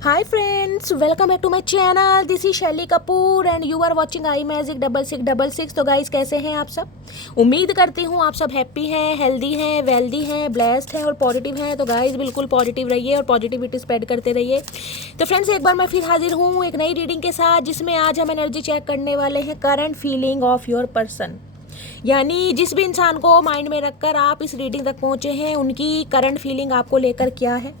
Hi friends, welcome back to my channel. This is शैली Kapoor and you are watching I magic 6666। तो guys कैसे हैं आप सब? उम्मीद करती हूँ आप सब हैप्पी हैं, हेल्दी हैं, वेल्दी हैं, ब्लेस्ड हैं और पॉजिटिव हैं। तो गाइस बिल्कुल पॉजिटिव रहिए और पॉजिटिविटी स्प्रेड करते रहिए। तो फ्रेंड्स एक बार मैं फिर हाजिर हूँ एक नई रीडिंग के साथ, जिसमें आज हम एनर्जी चेक करने वाले हैं current feeling of your person. यानी जिस भी इंसान को माइंड में रखकर आप इस रीडिंग तक पहुंचे हैं, उनकी करंट फीलिंग आपको लेकर क्या है,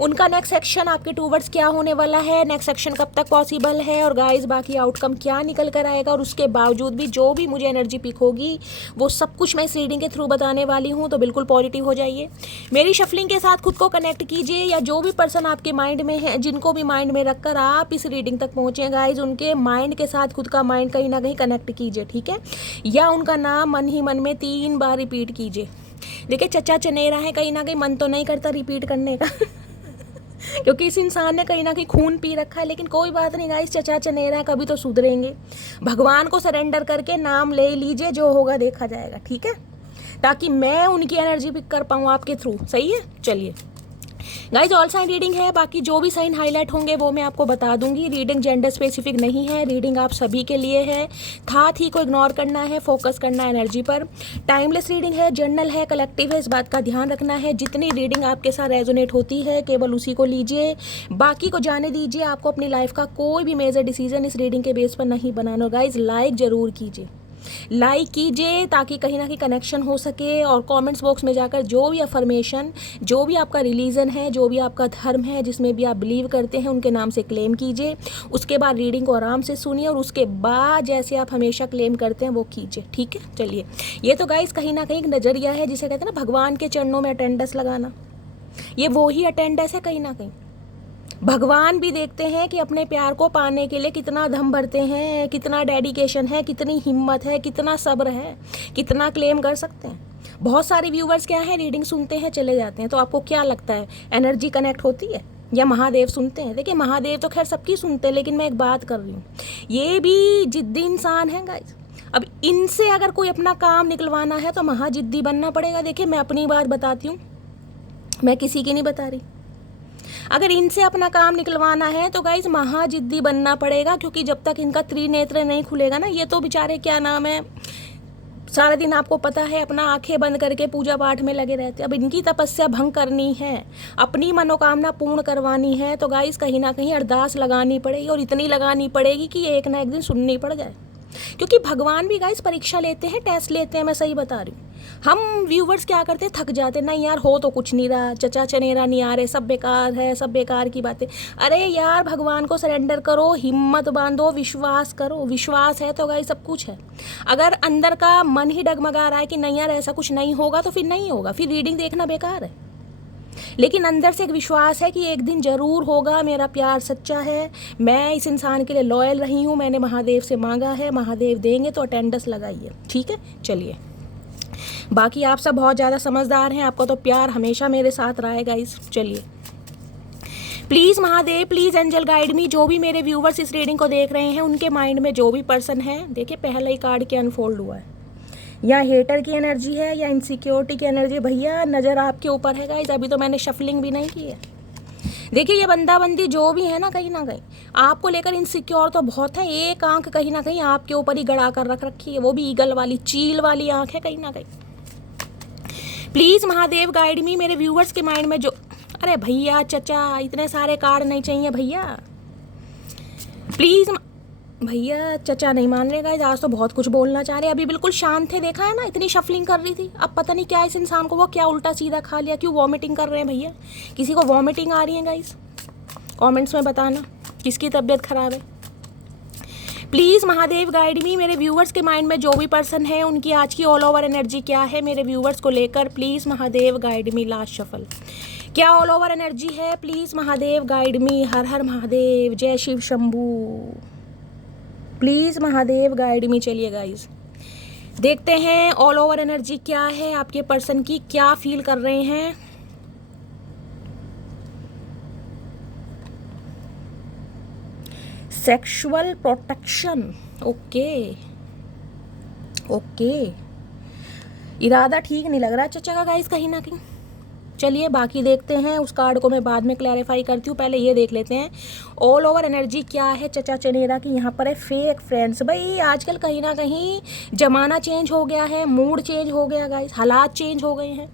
उनका नेक्स्ट एक्शन आपके टूवर्ड्स क्या होने वाला है, नेक्स्ट एक्शन कब तक पॉसिबल है और गाइस बाकी आउटकम क्या निकल कर आएगा। और उसके बावजूद भी जो भी मुझे एनर्जी पिक होगी वो सब कुछ मैं इस रीडिंग के थ्रू बताने वाली हूँ। तो बिल्कुल पॉजिटिव हो जाइए, मेरी शफलिंग के साथ खुद को कनेक्ट कीजिए, या जो भी पर्सन आपके माइंड में है, जिनको भी माइंड में रखकर आप इस रीडिंग तक पहुँचे गाइज, उनके माइंड के साथ खुद का माइंड कहीं ना कहीं कनेक्ट कीजिए, ठीक है। या उनका नाम मन ही मन में 3 बार रिपीट कीजिए। देखिए चचा चनेरा है, कहीं ना कहीं मन तो नहीं करता रिपीट करने का क्योंकि इस इंसान ने कहीं ना कहीं खून पी रखा है, लेकिन कोई बात नहीं गाइस, चचा चनेरा है, कभी तो सुधरेंगे। भगवान को सरेंडर करके नाम ले लीजिए, जो होगा देखा जाएगा, ठीक है, ताकि मैं उनकी एनर्जी पिक कर पाऊँ आपके थ्रू। सही है, चलिए गाइज ऑल साइन रीडिंग है, बाकी जो भी साइन हाईलाइट होंगे वो मैं आपको बता दूंगी। रीडिंग जेंडर स्पेसिफिक नहीं है, रीडिंग आप सभी के लिए है। था थी को इग्नोर करना है, फोकस करना है एनर्जी पर। टाइमलेस रीडिंग है, जर्नल है, कलेक्टिव है, इस बात का ध्यान रखना है। जितनी रीडिंग आपके साथ रेजोनेट होती है केवल उसी को लीजिए, बाकी को जाने दीजिए। आपको अपनी लाइफ का कोई भी मेजर डिसीजन इस रीडिंग के बेस पर नहीं बनाना। गाइज लाइक जरूर कीजिए, लाइक कीजिए ताकि कहीं ना कहीं कनेक्शन हो सके। और कमेंट्स बॉक्स में जाकर जो भी अफर्मेशन, जो भी आपका रिलीजन है, जो भी आपका धर्म है, जिसमें भी आप बिलीव करते हैं, उनके नाम से क्लेम कीजिए। उसके बाद रीडिंग को आराम से सुनिए और उसके बाद जैसे आप हमेशा क्लेम करते हैं वो कीजिए, ठीक है। चलिए, ये तो गाइस कहीं ना कहीं एक नज़रिया है, जिसे कहते हैं ना भगवान के चरणों में अटेंडेंस लगाना। ये वो ही अटेंडेंस है कहीं ना कहीं। भगवान भी देखते हैं कि अपने प्यार को पाने के लिए कितना दम भरते हैं, कितना डेडिकेशन है, कितनी हिम्मत है, कितना सब्र है, कितना क्लेम कर सकते हैं। बहुत सारे व्यूवर्स क्या है, रीडिंग सुनते हैं चले जाते हैं। तो आपको क्या लगता है, एनर्जी कनेक्ट होती है या महादेव सुनते हैं? देखिए महादेव तो खैर सबकी सुनते हैं, लेकिन मैं एक बात कर रही हूँ, ये भी जिद्दी इंसान है गाइस। अब इनसे अगर कोई अपना काम निकलवाना है तो महाजिद्दी बनना पड़ेगा। देखिए मैं अपनी बात बताती हूँ, मैं किसी की नहीं बता रही। अगर इनसे अपना काम निकलवाना है तो गाइज महाजिद्दी बनना पड़ेगा, क्योंकि जब तक इनका त्रिनेत्र नहीं खुलेगा ना, ये तो बेचारे क्या नाम है, सारा दिन आपको पता है अपना आंखें बंद करके पूजा पाठ में लगे रहते हैं। अब इनकी तपस्या भंग करनी है, अपनी मनोकामना पूर्ण करवानी है, तो गाइज कहीं ना कहीं अरदास लगानी पड़ेगी, और इतनी लगानी पड़ेगी कि एक ना एक दिन सुननी पड़ जाए। क्योंकि भगवान भी गाइस परीक्षा लेते हैं, टेस्ट लेते हैं, मैं सही बता रही हूँ। हम व्यूवर्स क्या करते हैं, थक जाते हैं, नहीं यार हो तो कुछ नहीं रहा, चचा चनेरा नहीं आ रहे, सब बेकार है, सब बेकार की बातें। अरे यार भगवान को सरेंडर करो, हिम्मत बांधो, विश्वास करो। विश्वास है तो गाइस सब कुछ है। अगर अंदर का मन ही डगमगा रहा है कि नहीं यार ऐसा कुछ नहीं होगा, तो फिर नहीं होगा, फिर रीडिंग देखना बेकार है। लेकिन अंदर से एक विश्वास है कि एक दिन ज़रूर होगा, मेरा प्यार सच्चा है, मैं इस इंसान के लिए लॉयल रही हूँ, मैंने महादेव से मांगा है, महादेव देंगे, तो अटेंडेंस लगाइए, ठीक है। चलिए, बाकी आप सब बहुत ज़्यादा समझदार हैं, आपका तो प्यार हमेशा मेरे साथ रहा है गाइस। चलिए, please Mahadev, please angel guide me. जो भी मेरे व्यूवर्स इस रीडिंग को देख रहे हैं, उनके माइंड में जो भी पर्सन है, देखिए पहला ही कार्ड क्या अनफोल्ड हुआ है, या हेटर की एनर्जी है या इनसिक्योरिटी की एनर्जी। भैया नज़र आपके ऊपर है गाइस, अभी तो मैंने शफलिंग भी नहीं की है। देखिए ये बंदा बंदी जो भी है ना कहीं आपको लेकर इनसिक्योर तो बहुत है। एक आंख कहीं ना कहीं आपके ऊपर ही गड़ा कर रख रखी है, वो भी ईगल वाली, चील वाली आंख है कहीं ना कहीं। प्लीज़ महादेव गाइड मी। मेरे व्यूवर्स के माइंड में जो, अरे भैया चचा इतने सारे कार्ड नहीं चाहिए भैया, प्लीज़ भैया। चचा नहीं मान रहे गाइस, आज तो बहुत कुछ बोलना चाह रहे। अभी बिल्कुल शांत थे, देखा है ना, इतनी शफलिंग कर रही थी। अब पता नहीं क्या इस इंसान को, वो क्या उल्टा सीधा खा लिया, क्यों वॉमिटिंग कर रहे हैं भैया? किसी को वॉमिटिंग आ रही है गाइस? कमेंट्स में बताना किसकी तबीयत खराब है। प्लीज़ महादेव गाइड मी। मेरे व्यूवर्स के माइंड में जो भी पर्सन है, उनकी आज की ऑल ओवर एनर्जी क्या है मेरे व्यूवर्स को लेकर, please Mahadev guide me. Last shuffle, क्या ऑल ओवर एनर्जी है? Please Mahadev guide me. Har Har Mahadev, जय Shiv Shambhu, please Mahadev guide me. चलिए गाइज देखते हैं ऑल ओवर एनर्जी क्या है आपके पर्सन की, क्या फील कर रहे हैं। सेक्सुअल प्रोटेक्शन, ओके ओके, इरादा ठीक नहीं लग रहा चचा का गाइस कहीं ना कहीं। चलिए बाकी देखते हैं, उस कार्ड को मैं बाद में क्लैरिफाई करती हूँ, पहले ये देख लेते हैं ऑल ओवर एनर्जी क्या है चचा चनेरा की। यहाँ पर है फेक फ्रेंड्स। भाई आजकल कहीं ना कहीं ज़माना चेंज हो गया है, मूड चेंज हो गया गाइस, हालात चेंज हो गए हैं।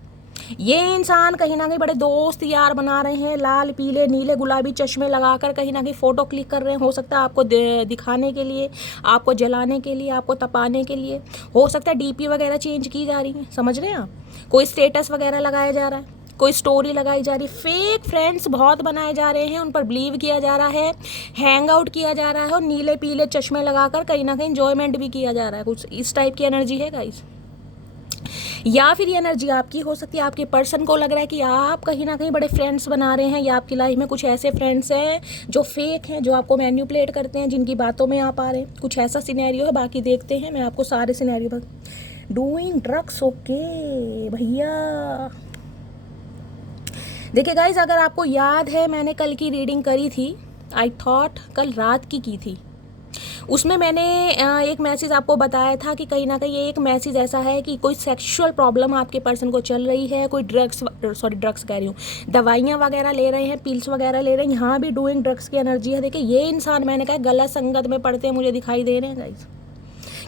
ये इंसान कहीं ना कहीं बड़े दोस्त यार बना रहे हैं, लाल पीले नीले गुलाबी चश्मे लगाकर कहीं ना कहीं फ़ोटो क्लिक कर रहे हैं। हो सकता है आपको दिखाने के लिए, आपको जलाने के लिए, आपको तपाने के लिए। हो सकता है डीपी वगैरह चेंज की जा रही है, समझ रहे हैं आप, कोई स्टेटस वगैरह लगाया जा रहा है, कोई स्टोरी लगाई जा रही है। फेक फ्रेंड्स बहुत बनाए जा रहे हैं, उन पर बिलीव किया जा रहा है, हैंग आउट किया जा रहा है और नीले पीले चश्मे लगाकर कहीं ना कहीं एंजॉयमेंट भी किया जा रहा है। कुछ इस टाइप की एनर्जी है गाइस। या फिर ये एनर्जी आपकी हो सकती है, आपके पर्सन को लग रहा है कि आप कहीं ना कहीं बड़े फ्रेंड्स बना रहे हैं, या आपकी लाइफ में कुछ ऐसे फ्रेंड्स हैं जो फेक हैं, जो आपको मैन्युपुलेट करते हैं, जिनकी बातों में आप आ रहे हैं। कुछ ऐसा सिनेरियो है। बाकी देखते हैं, मैं आपको सारे सिनेरियो पर। डूइंग ड्रग्स, ओके भैया। देखिए गाइज, अगर आपको याद है मैंने कल की रीडिंग करी थी, आई थॉट कल रात की थी। उसमें मैंने एक मैसेज आपको बताया था कि कहीं ना कहीं ये एक मैसेज ऐसा है कि कोई सेक्सुअल प्रॉब्लम आपके पर्सन को चल रही है, कोई ड्रग्स कह रही हूँ, दवाइयाँ वगैरह ले रहे हैं, पिल्स वगैरह ले रहे हैं। यहाँ भी डूइंग ड्रग्स की एनर्जी है। देखिए ये इंसान मैंने कहा गलत संगत में पड़ते हैं मुझे दिखाई दे रहे हैं गाइस,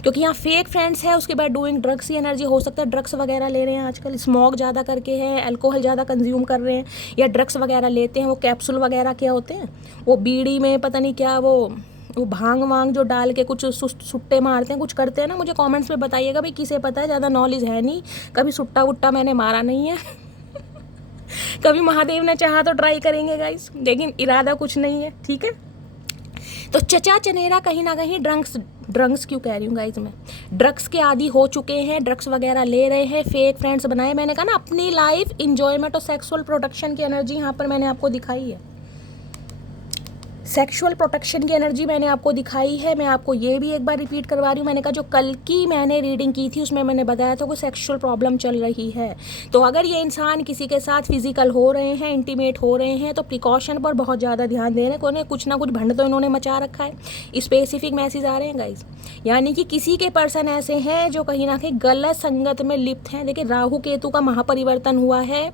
क्योंकि यहाँ फेक फ्रेंड्स है, उसके बाद डूइंग ड्रग्स की एनर्जी। हो सकता है ड्रग्स वगैरह ले रहे हैं, आजकल स्मोक ज़्यादा करके हैं, अल्कोहल ज़्यादा कंज्यूम कर रहे हैं, या ड्रग्स वगैरह लेते हैं। वो कैप्सूल वगैरह क्या होते हैं, वो बीड़ी में पता नहीं क्या, वो भांग वांग जो डाल के कुछ सुट्टे मारते हैं, कुछ करते हैं ना। मुझे कमेंट्स में बताइएगा भाई किसे पता है, ज़्यादा नॉलेज है नहीं, कभी सुट्टा वुट्टा मैंने मारा नहीं है कभी महादेव ने चाहा तो ट्राई करेंगे गाइस, लेकिन इरादा कुछ नहीं है, ठीक है। तो चचा चनेरा कहीं ना कहीं ड्रग्स क्यों कह रही हूँ गाइज मैं, ड्रग्स के आदी हो चुके हैं, ड्रग्स वगैरह ले रहे हैं, फेक फ्रेंड्स बनाए। मैंने कहा ना अपनी लाइफ इंजॉयमेंट और सेक्सुअल प्रोटेक्शन की एनर्जी यहाँ पर मैंने आपको दिखाई है। सेक्सुअल प्रोटेक्शन की एनर्जी मैंने आपको दिखाई है। मैं आपको ये भी एक बार रिपीट करवा रही हूँ, मैंने कहा जो कल की मैंने रीडिंग की थी उसमें मैंने बताया था कोई सेक्सुअल प्रॉब्लम चल रही है। तो अगर ये इंसान किसी के साथ फिजिकल हो रहे हैं, इंटीमेट हो रहे हैं, तो प्रिकॉशन पर बहुत ज़्यादा ध्यान दे रहे हैं। कुछ ना कुछ भंड तो इन्होंने मचा रखा है। स्पेसिफिक मैसेज आ रहे हैं गाइज, यानी कि किसी के पर्सन ऐसे हैं जो कहीं ना कहीं गलत संगत में लिप्त हैं। देखिए राहु केतु का महापरिवर्तन हुआ है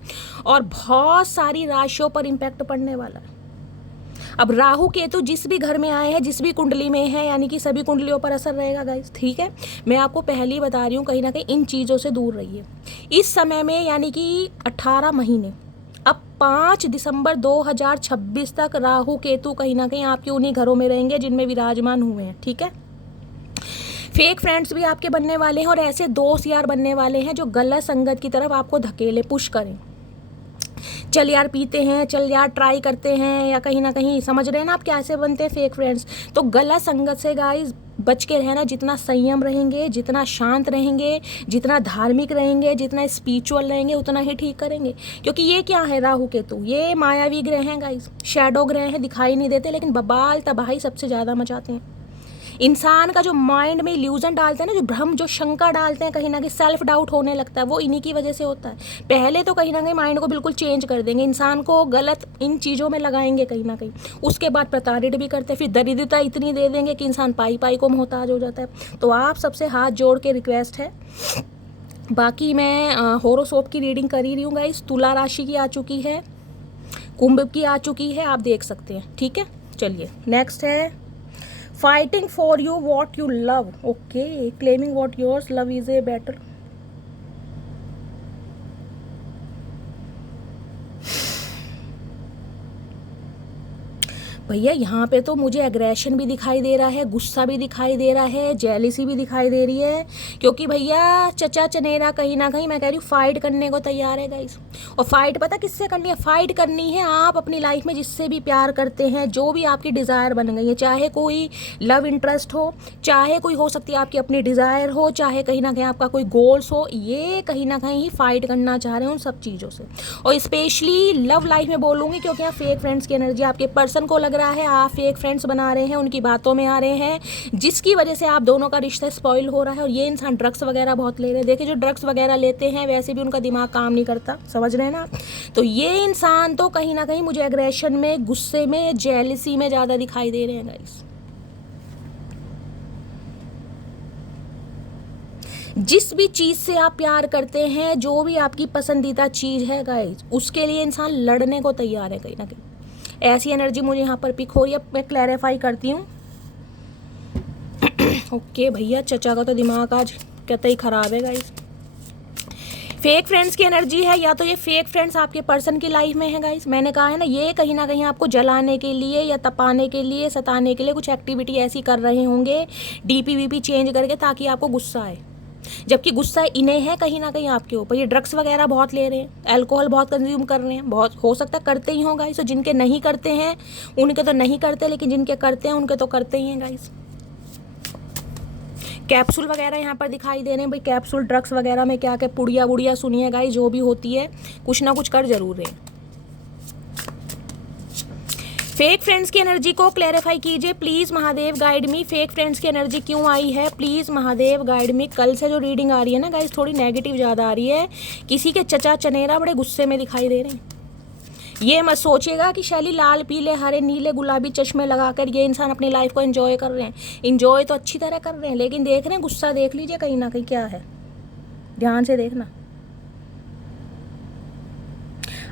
और बहुत सारी राशियों पर इम्पैक्ट पड़ने वाला है। अब राहु केतु जिस भी घर में आए हैं, जिस भी कुंडली में है, यानी कि सभी कुंडलियों पर असर रहेगा गाइस, ठीक है। मैं आपको पहले ही बता रही हूँ, कहीं ना कहीं इन चीज़ों से दूर रहिए इस समय में, यानी कि 18 महीने, अब 5 दिसंबर 2026 तक राहु केतु कहीं ना कहीं आपके उन्हीं घरों में रहेंगे जिनमें विराजमान हुए हैं, ठीक है। फेक फ्रेंड्स भी आपके बनने वाले हैं और ऐसे दोस्त यार बनने वाले हैं जो गलत संगत की तरफ आपको धकेले, पुश करें। चल यार पीते हैं, चल यार ट्राई करते हैं, या कहीं ना कहीं समझ रहे हैं ना आप कैसे बनते हैं फेक फ्रेंड्स। तो गलत संगत से गाइस बच के रहना। जितना संयम रहेंगे, जितना शांत रहेंगे, जितना धार्मिक रहेंगे, जितना स्पिरिचुअल रहेंगे, उतना ही ठीक करेंगे। क्योंकि ये क्या है, राहु केतु ये मायावी ग्रह हैं गाइस, शैडो ग्रह हैं, दिखाई नहीं देते लेकिन बबाल तबाही सबसे ज़्यादा मचाते हैं। इंसान का जो माइंड में इल्यूजन डालते हैं ना, जो भ्रम, जो शंका डालते हैं, कहीं ना कहीं सेल्फ डाउट होने लगता है, वो इन्हीं की वजह से होता है। पहले तो कहीं ना कहीं माइंड को बिल्कुल चेंज कर देंगे, इंसान को गलत इन चीज़ों में लगाएंगे कहीं ना कहीं, उसके बाद प्रताड़ित भी करते हैं, फिर दरिद्रता इतनी दे देंगे कि इंसान पाई पाई को मोहताज हो जाता है। तो आप सबसे हाथ जोड़ के रिक्वेस्ट है, बाकी मैं होरोस्कोप की रीडिंग कर ही रही हूँ गाइस। तुला राशि की आ चुकी है, कुंभ की आ चुकी है, आप देख सकते हैं, ठीक है। चलिए नेक्स्ट है fighting for you what you love, okay, claiming what yours, love is a better. भैया यहाँ पे तो मुझे एग्रेशन भी दिखाई दे रहा है, गुस्सा भी दिखाई दे रहा है, जेलिसी भी दिखाई दे रही है, क्योंकि भैया चचा चनेरा कहीं ना कहीं मैं कह रही हूँ फाइट करने को तैयार है गाइस। और फाइट पता किससे करनी है, फाइट करनी है आप अपनी लाइफ में जिससे भी प्यार करते हैं, जो भी आपकी डिज़ायर बन गई है, चाहे कोई लव इंटरेस्ट हो, चाहे कोई हो सकती है आपकी अपनी डिज़ायर हो, चाहे कहीं ना कहीं आपका कोई गोल्स हो, ये कहीं ना कहीं फाइट करना चाह रहे हैं उन सब चीज़ों से। और स्पेशली लव लाइफ में बोलूँगी, क्योंकि यहाँ फेक फ्रेंड्स की एनर्जी आपके पर्सन को लग रहा है, आप फेक फ्रेंड्स बना रहे हैं, उनकी बातों में आ रहे हैं, जिसकी वजह से आप दोनों का रिश्ता स्पॉइल हो रहा है। और ये इंसान ड्रग्स वगैरह बहुत ले रहे हैं। देखिए जो ड्रग्स वगैरह लेते हैं वैसे भी उनका दिमाग काम नहीं करता, समझ रहे हैं ना। तो ये इंसान तो कहीं ना कहीं मुझे एग्रेशन में, गुस्से में, जेलसी में ज़्यादा दिखाई दे रहे हैं गाइस। जिस भी चीज़ से आप प्यार करते हैं, जो भी आपकी पसंदीदा चीज़ है गाइज, उसके लिए इंसान लड़ने को तैयार है कहीं ना कहीं। ऐसी एनर्जी मुझे यहाँ पर पिक हो रही है। मैं क्लैरिफाई करती हूँ। ओके भैया, चचा का तो दिमाग आज कहता ही ख़राब है गाइज। फेक फ्रेंड्स की एनर्जी है, या तो ये फेक फ्रेंड्स आपके पर्सन की लाइफ में है गाइज। मैंने कहा है ना, ये कहीं ना कहीं आपको जलाने के लिए या तपाने के लिए, सताने के लिए कुछ एक्टिविटी ऐसी कर रहे होंगे, डीपी वीपी चेंज करके, ताकि आपको गुस्सा आए। जबकि गुस्सा इन्हें है कहीं ना कहीं आपके ऊपर। ये ड्रग्स वगैरह बहुत ले रहे हैं, अल्कोहल बहुत कंज्यूम कर रहे हैं, बहुत हो सकता है करते ही हों गाइस। तो जिनके नहीं करते हैं उनके तो नहीं करते, लेकिन जिनके करते हैं उनके तो करते ही हैं गाइस। कैप्सूल वगैरह यहाँ पर दिखाई दे रहे हैं भाई। कैप्सूल ड्रग्स वगैरह में क्या क्या पुड़िया वुड़िया, सुनिए गाइस, जो भी होती है कुछ ना कुछ कर जरूर रहे हैं। फेक फ्रेंड्स की एनर्जी को क्लैरिफाई कीजिए please, Mahadev guide me. Fake friends की एनर्जी क्यों आई है, प्लीज़ महादेव गाइड मी। कल से जो रीडिंग आ रही है ना गाइस, थोड़ी नेगेटिव ज़्यादा आ रही है। किसी के चचा चनेरा बड़े गुस्से में दिखाई दे रहे हैं। ये मत सोचिएगा कि शैली लाल पीले हरे नीले गुलाबी चश्मे लगाकर ये इंसान अपनी लाइफ को एंजॉय कर रहे हैं। एंजॉय तो अच्छी तरह कर रहे हैं, लेकिन देख रहे हैं गुस्सा, देख लीजिए कहीं ना कहीं क्या है, ध्यान से देखना।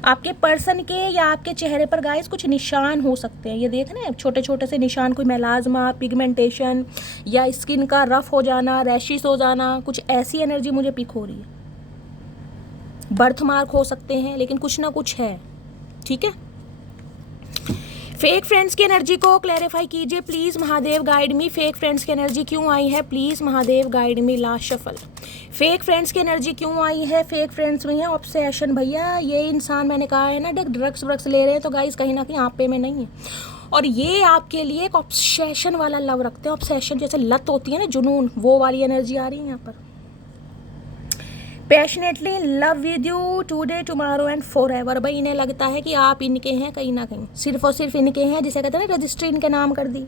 आपके पर्सन के या आपके चेहरे पर गाइस कुछ निशान हो सकते हैं। ये देख रहे हैं छोटे छोटे से निशान, कोई मेलाज्मा, पिगमेंटेशन, या स्किन का रफ हो जाना, रैशिस हो जाना, कुछ ऐसी एनर्जी मुझे पिक हो रही है। बर्थ मार्क हो सकते हैं, लेकिन कुछ ना कुछ है, ठीक है। फेक फ्रेंड्स की एनर्जी को क्लैरिफाई कीजिए please, Mahadev guide me. Fake friends की एनर्जी क्यों आई है, please Mahadev guide me. Last shuffle. Fake friends की एनर्जी क्यों आई है, फेक फ्रेंड्स में है ऑब्सेशन भैया। ये इंसान, मैंने कहा है ना, ड्रग्स व्रग्स ले रहे हैं, तो गाइस कहीं ना कहीं आप पे में नहीं है, और ये आपके लिए एक ऑब्सेशन वाला लव रखते हैं। ऑब्सेशन जैसे लत होती है ना, जुनून, वो वाली एनर्जी आ रही है यहाँ पर। Passionately in love with you today tomorrow and for ever. भाई इन्हें लगता है कि आप इनके हैं कहीं ना कहीं, सिर्फ और सिर्फ इनके हैं। जिसे कहते हैं ना, रजिस्ट्री इनके नाम कर दी,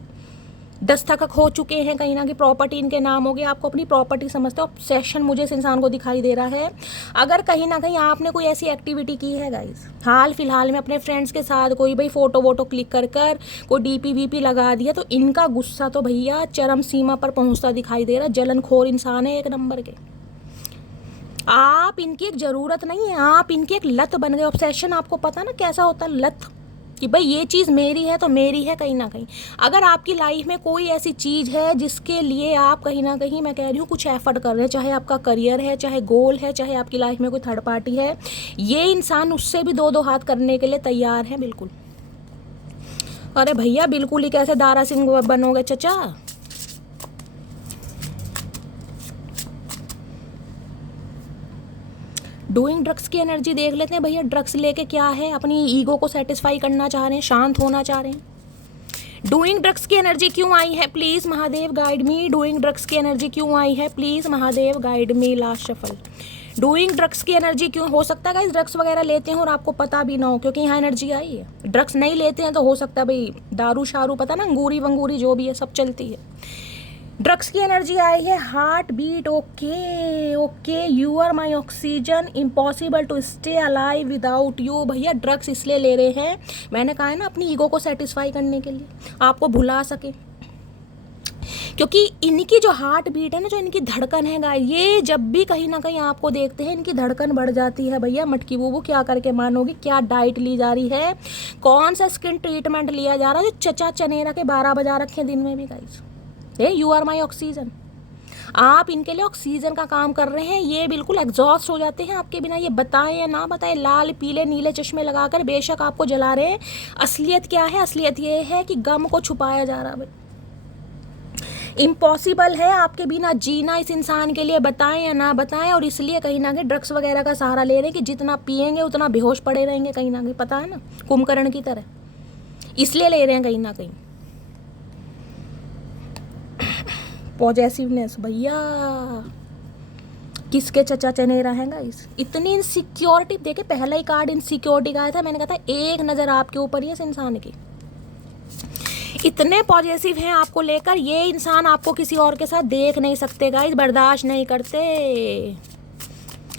दस्तखत हो चुके हैं कहीं ना कहीं, प्रॉपर्टी इनके नाम हो गई, आपको अपनी प्रॉपर्टी समझते हो। ऑब्सेशन मुझे इस इंसान को दिखाई दे रहा है। अगर कहीं ना कहीं आपने कोई ऐसी एक्टिविटी की है गाइस हाल फिलहाल में अपने फ्रेंड्स के साथ, कोई भाई फोटो वोटो क्लिक कर कर कोई डीपी वीपी लगा दिया, तो इनका गुस्सा तो भैया चरम सीमा पर पहुंचता दिखाई दे रहा। जलनखोर इंसान है एक नंबर के। आप इनकी एक ज़रूरत नहीं है, आप इनकी एक लत बन गए। ऑब्सेशन आपको पता ना कैसा होता है, लत, कि भाई ये चीज़ मेरी है तो मेरी है कहीं ना कहीं। अगर आपकी लाइफ में कोई ऐसी चीज़ है जिसके लिए आप कहीं ना कहीं, मैं कह रही हूँ, कुछ एफर्ट कर रहे हैं, चाहे आपका करियर है, चाहे गोल है, चाहे आपकी लाइफ में कोई थर्ड पार्टी है, ये इंसान उससे भी दो हाथ करने के लिए तैयार है बिल्कुल। अरे भैया बिल्कुल ही कैसे दारा सिंह बनोगे चचा। डूइंग ड्रग्स की एनर्जी देख लेते हैं भैया। ड्रग्स लेके क्या है, अपनी ईगो को सेटिस्फाई करना चाह रहे हैं, शांत होना चाह रहे हैं। डूइंग ड्रग्स की एनर्जी क्यों आई है, please Mahadev guide me. Doing drugs की एनर्जी क्यों आई है, please Mahadev guide me. Last shuffle. Doing drugs की एनर्जी क्यों, हो सकता है गाइस ड्रग्स वगैरह लेते हैं और आपको पता भी ना हो, क्योंकि यहाँ एनर्जी आई है। ड्रग्स नहीं लेते हैं तो हो सकता है भाई दारू शारू, पता ना, अंगूरी वंगूरी जो भी है सब चलती है। ड्रग्स की एनर्जी आई है heart beat. Okay okay, you are my oxygen, impossible to stay alive without you. भैया ड्रग्स इसलिए ले रहे हैं, मैंने कहा है ना, अपनी ईगो को सेटिस्फाई करने के लिए, आपको भुला सके। क्योंकि इनकी जो हार्ट बीट है ना, जो इनकी धड़कन है गाइस, ये जब भी कहीं ना कहीं आपको देखते हैं इनकी धड़कन बढ़ जाती है। भैया मटकी बूबू क्या करके मानोगी, क्या डाइट ली जा रही है, कौन सा स्किन ट्रीटमेंट लिया जा रहा है, जो चचा चनेरा के 12 बजा रखे दिन में भी guys. You are my oxygen, आप इनके लिए ऑक्सीजन का काम कर रहे हैं। ये बिल्कुल एग्जॉस्ट हो जाते हैं आपके बिना, ये बताएं या ना बताएं, लाल पीले नीले चश्मे लगाकर बेशक आपको जला रहे हैं। असलियत क्या है, असलियत ये है कि गम को छुपाया जा रहा है। इम्पॉसिबल है आपके बिना जीना इस इंसान के लिए, बताएं या ना बताएं, और इसलिए कहीं ना कहीं ड्रग्स वगैरह का सहारा ले रहे हैं कि जितना पिएंगे उतना बेहोश पड़े रहेंगे कहीं ना कहीं, पता है ना, कुंभकर्ण की तरह, इसलिए ले रहे हैं कहीं ना कहीं। पॉजेसिवनेस भैया, किसके चचा चनेरा है गाइस। इतनी इनसिक्योरिटी, देखे पहला ही कार्ड इनसिक्योरिटी का आया था, मैंने कहा था एक नज़र आपके ऊपर ही है इस इंसान की। इतने पॉजिटिव हैं आपको लेकर, ये इंसान आपको किसी और के साथ देख नहीं सकते गाइस, बर्दाश्त नहीं करते।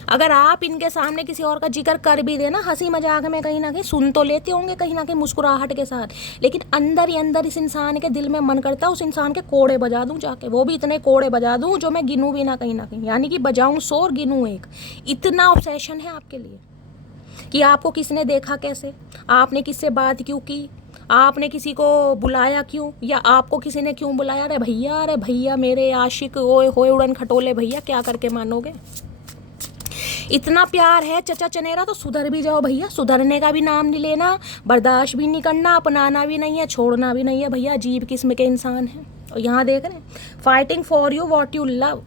अगर आप इनके सामने किसी और का जिक्र कर भी देना हंसी मजाक में, कहीं ना कहीं सुन तो लेते होंगे कहीं ना कहीं मुस्कुराहट के साथ, लेकिन अंदर ही अंदर इस इंसान के दिल में मन करता है उस इंसान के कोड़े बजा दूं जाके, वो भी इतने कोड़े बजा दूं जो मैं गिनूं भी ना कहीं, यानी कि बजाऊं 100 और गिनूं 1। इतना ऑब्सेशन है आपके लिए कि आपको किसने देखा कैसे, आपने किससे बात क्यों की, आपने किसी को बुलाया क्यों, या आपको किसी ने क्यों बुलाया। अरे भैया मेरे आशिक ओए होए उड़न खटोले भैया, क्या करके मानोगे। इतना प्यार है चचा चनेरा तो सुधर भी जाओ भैया, सुधरने का भी नाम नहीं लेना, बर्दाश्त भी नहीं करना, अपनाना भी नहीं है, छोड़ना भी नहीं है भैया, अजीब किस्म के इंसान हैं। और यहाँ देख रहे हैं fighting for you what you love.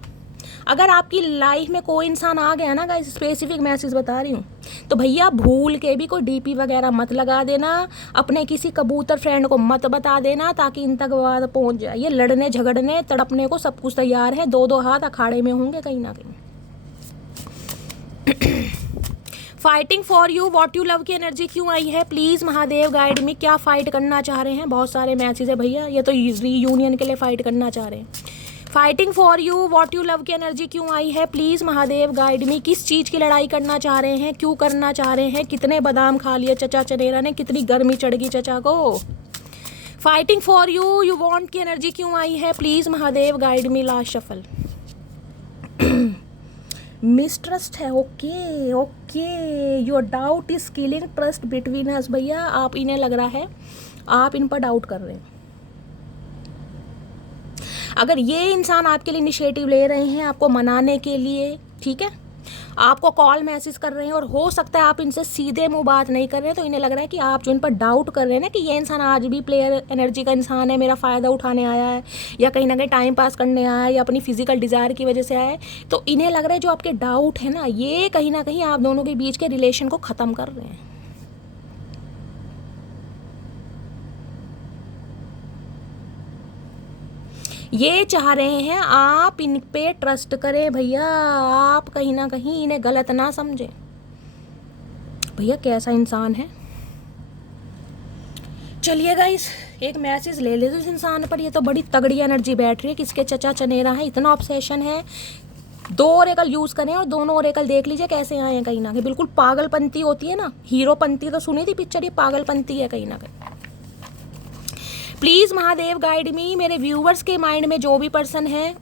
अगर आपकी लाइफ में कोई इंसान आ गया ना गाइस, स्पेसिफिक मैसेज बता रही हूँ, तो भैया भूल के भी कोई डीपी वगैरह मत लगा देना, अपने किसी कबूतर फ्रेंड को मत बता देना ताकि इन तक बात पहुँच जाए। ये लड़ने झगड़ने तड़पने को सब कुछ तैयार है, 2-2 हाथ अखाड़े में होंगे कहीं ना कहीं। Fighting for you what you love की एनर्जी क्यों आई है, प्लीज़ महादेव गाइड में। क्या फाइट करना चाह रहे हैं, बहुत सारे मैसेज है भैया, ये तो रीयूनियन के लिए फाइट करना चाह रहे हैं। Fighting for you what you love की एनर्जी क्यों आई है, प्लीज़ महादेव गाइड मी। किस चीज़ की लड़ाई करना चाह रहे हैं, क्यों करना चाह रहे हैं, कितने बादाम खा लिए चचा चनेरा ने, कितनी गर्मी चढ़ गई चचा को। Fighting for you you want की एनर्जी क्यों आई है, please Mahadev guide me. Last shuffle mistrust है, okay your doubt is killing trust between us. भैया आप इन्हें लग रहा है आप इन पर डाउट कर रहे हैं। अगर ये इंसान आपके लिए इनिशिएटिव ले रहे हैं आपको मनाने के लिए, ठीक है, आपको कॉल मैसेज कर रहे हैं और हो सकता है आप इनसे सीधे मुंह बात नहीं कर रहे हैं, तो इन्हें लग रहा है कि आप जो इन पर डाउट कर रहे हैं ना कि ये इंसान आज भी प्लेयर एनर्जी का इंसान है, मेरा फ़ायदा उठाने आया है, या कहीं ना कहीं टाइम पास करने आया है, या अपनी फिजिकल डिज़ायर की वजह से आया है, तो इन्हें लग रहा है जो आपके डाउट है ना, ये कहीं ना कहीं आप दोनों के बीच के रिलेशन को ख़त्म कर रहे हैं। ये चाह रहे हैं आप इन पे ट्रस्ट करें भैया, आप कहीं ना कहीं इन्हें गलत ना समझें। भैया कैसा इंसान है। चलिए गाइस एक मैसेज ले ले इस इंसान पर, ये तो बड़ी तगड़ी एनर्जी बैठ रही है, किसके चचा चनेरा है, इतना ऑब्सेशन है। 2 ओरेकल यूज़ करें और दोनों ओरेकल देख लीजिए कैसे आए हैं, कहीं ना कहीं बिल्कुल पागलपंती होती है ना, हीरोपंती तो सुनी थी पिक्चर, ये पागलपंती है कहीं ना कहीं। प्लीज़ महादेव गाइड मी। मेरे व्यूवर्स के माइंड में जो भी पर्सन है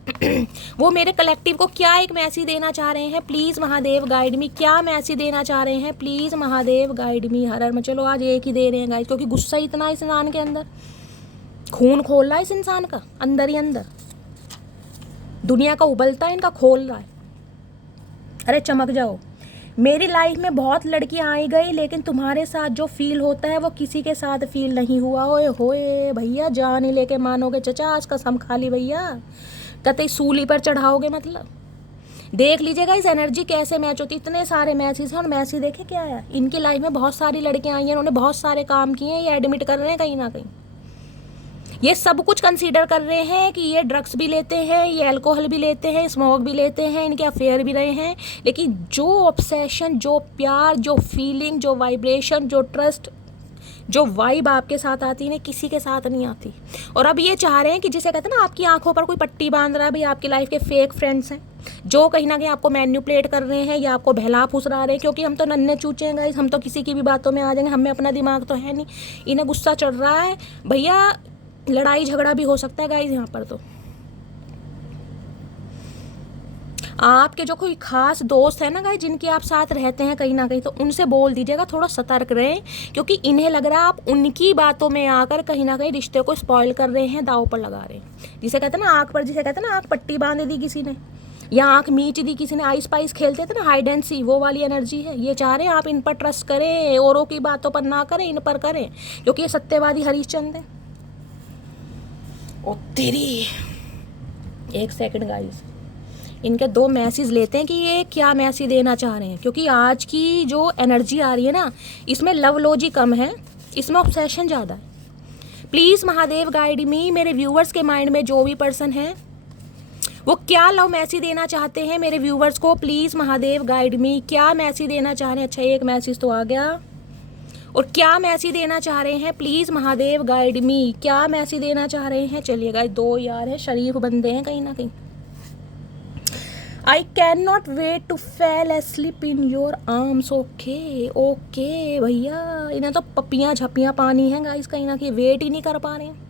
वो मेरे कलेक्टिव को क्या एक मैसेज देना चाह रहे हैं, प्लीज़ महादेव गाइड मी। क्या मैसेज देना चाह रहे हैं, प्लीज़ महादेव गाइड मी। हर में चलो आज एक ही दे रहे हैं गाइस, क्योंकि गुस्सा इतना इस इंसान के अंदर, खून खोल रहा है इस इंसान का अंदर ही अंदर, दुनिया का उबलता है इनका खोल रहा है। अरे चमक जाओ। मेरी लाइफ में बहुत लड़कियां आई गई, लेकिन तुम्हारे साथ जो फील होता है वो किसी के साथ फील नहीं हुआ। ओए होए भैया जान ही लेके मानोगे चचा, आज कसम खा ली भैया, कतई सूली पर चढ़ाओगे मतलब। देख लीजिएगा इस एनर्जी कैसे मैच होती, इतने सारे मैसेज हैं और मैसेज देखे क्या है, इनकी लाइफ में बहुत सारी लड़कियां आई हैं, उन्होंने बहुत सारे काम किए हैं, ये एडमिट कर रहे हैं कहीं ना कहीं, ये सब कुछ कंसीडर कर रहे हैं कि ये ड्रग्स भी लेते हैं, ये अल्कोहल भी लेते हैं, स्मोक भी लेते हैं, इनके अफेयर भी रहे हैं, लेकिन जो ऑब्सेशन, जो प्यार, जो फीलिंग, जो वाइब्रेशन, जो ट्रस्ट, जो वाइब आपके साथ आती है ना, किसी के साथ नहीं आती। और अब ये चाह रहे हैं कि जिसे कहते हैं ना आपकी आंखों पर कोई पट्टी बांध रहा है, भाई आपकी लाइफ के फेक फ्रेंड्स हैं जो कहीं ना कहीं आपको मैन्युपुलेट कर रहे हैं या आपको बहला फुसरा रहे हैं, क्योंकि हम तो नन्हे चूचे हैं गाइस, हम तो किसी की भी बातों में आ जाएंगे, हमें अपना दिमाग तो है नहीं। इन्हें गुस्सा चढ़ रहा है भैया, लड़ाई झगड़ा भी हो सकता है गाइस यहाँ पर। तो आपके जो कोई खास दोस्त है ना गाइस, जिनके आप साथ रहते हैं कहीं ना कहीं, तो उनसे बोल दीजिएगा थोड़ा सतर्क रहें, क्योंकि इन्हें लग रहा है आप उनकी बातों में आकर कहीं ना कहीं रिश्ते को स्पॉइल कर रहे हैं, दाव पर लगा रहे हैं। जिसे कहते हैं ना आँख पर, जिसे कहते हैं ना आँख पट्टी बांध दी किसी ने, या आँख मीच दी किसी ने, आइस पाइस खेलते थे ना हाइड एंड सी, वो वाली एनर्जी है। ये चाह रहे हैं आप इन पर ट्रस्ट करें, औरों की बातों पर ना करें, इन पर करें, क्योंकि ये सत्यवादी हरिश्चंद्र है। ओ तेरी, एक सेकंड गाइस, इनके 2 मैसेज लेते हैं कि ये क्या मैसेज देना चाह रहे हैं, क्योंकि आज की जो एनर्जी आ रही है ना, इसमें लव लॉजी कम है, इसमें ऑब्सेशन ज़्यादा है। प्लीज़ महादेव गाइड मी। मेरे व्यूवर्स के माइंड में जो भी पर्सन है वो क्या लव मैसेज देना चाहते हैं मेरे व्यूवर्स को, प्लीज़ महादेव गाइड मी। क्या मैसेज देना चाह रहे हैं, अच्छा एक मैसेज तो आ गया, और क्या मैसेज देना चाह रहे हैं, प्लीज़ महादेव गाइड मी। क्या मैसेज देना चाह रहे हैं, चलिए गाइस 2 यार है, शरीफ बंदे हैं कहीं ना कहीं। I can not wait to fall asleep in your arms. Okay okay भैया, इन्हें तो पपियाँ झपियाँ पानी है गाइस, कहीं ना कहीं वेट ही नहीं कर पा रहे हैं।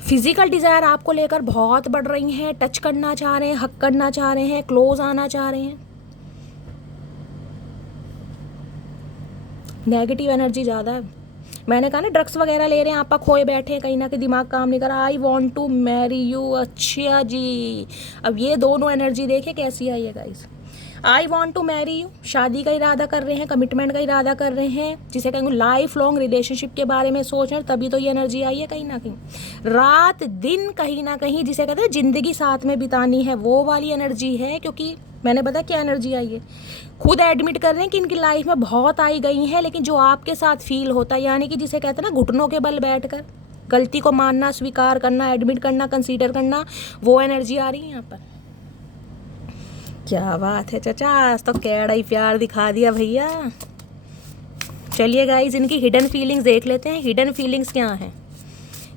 फिजिकल डिज़ायर आपको लेकर बहुत बढ़ रही हैं, टच करना चाह रहे हैं, हक करना चाह रहे हैं, क्लोज आना चाह रहे हैं। नेगेटिव एनर्जी ज़्यादा है। मैंने कहा ना ड्रग्स वगैरह ले रहे हैं, आपका खोए बैठे हैं, कहीं ना कहीं दिमाग काम नहीं कर रहा। I want to marry you. अच्छा जी, अब ये दोनों एनर्जी देखे कैसी आई है guys. I want to marry you, शादी का इरादा कर रहे हैं, कमिटमेंट का इरादा कर रहे हैं, जिसे कहेंगे लाइफ लॉन्ग रिलेशनशिप के बारे में सोच रहे हैं, तभी तो ये एनर्जी आई है कहीं ना कहीं। रात दिन कहीं ना कहीं जिसे कहते हैं ज़िंदगी साथ में बितानी है, वो वाली एनर्जी है। क्योंकि मैंने बताया क्या एनर्जी आई है, खुद एडमिट कर रहे हैं कि इनकी लाइफ में बहुत आई गई हैं, लेकिन जो आपके साथ फील होता है, यानी कि जिसे कहते हैं ना घुटनों के बल बैठ कर गलती को मानना, स्वीकार करना, एडमिट करना, कंसीडर करना, वो एनर्जी आ रही है यहाँ पर। क्या बात है चाचा, आज तो कैड़ा ही प्यार दिखा दिया भैया। चलिए गाइस, इनकी हिडन फीलिंग्स देख लेते हैं। हिडन फीलिंग्स क्या हैं,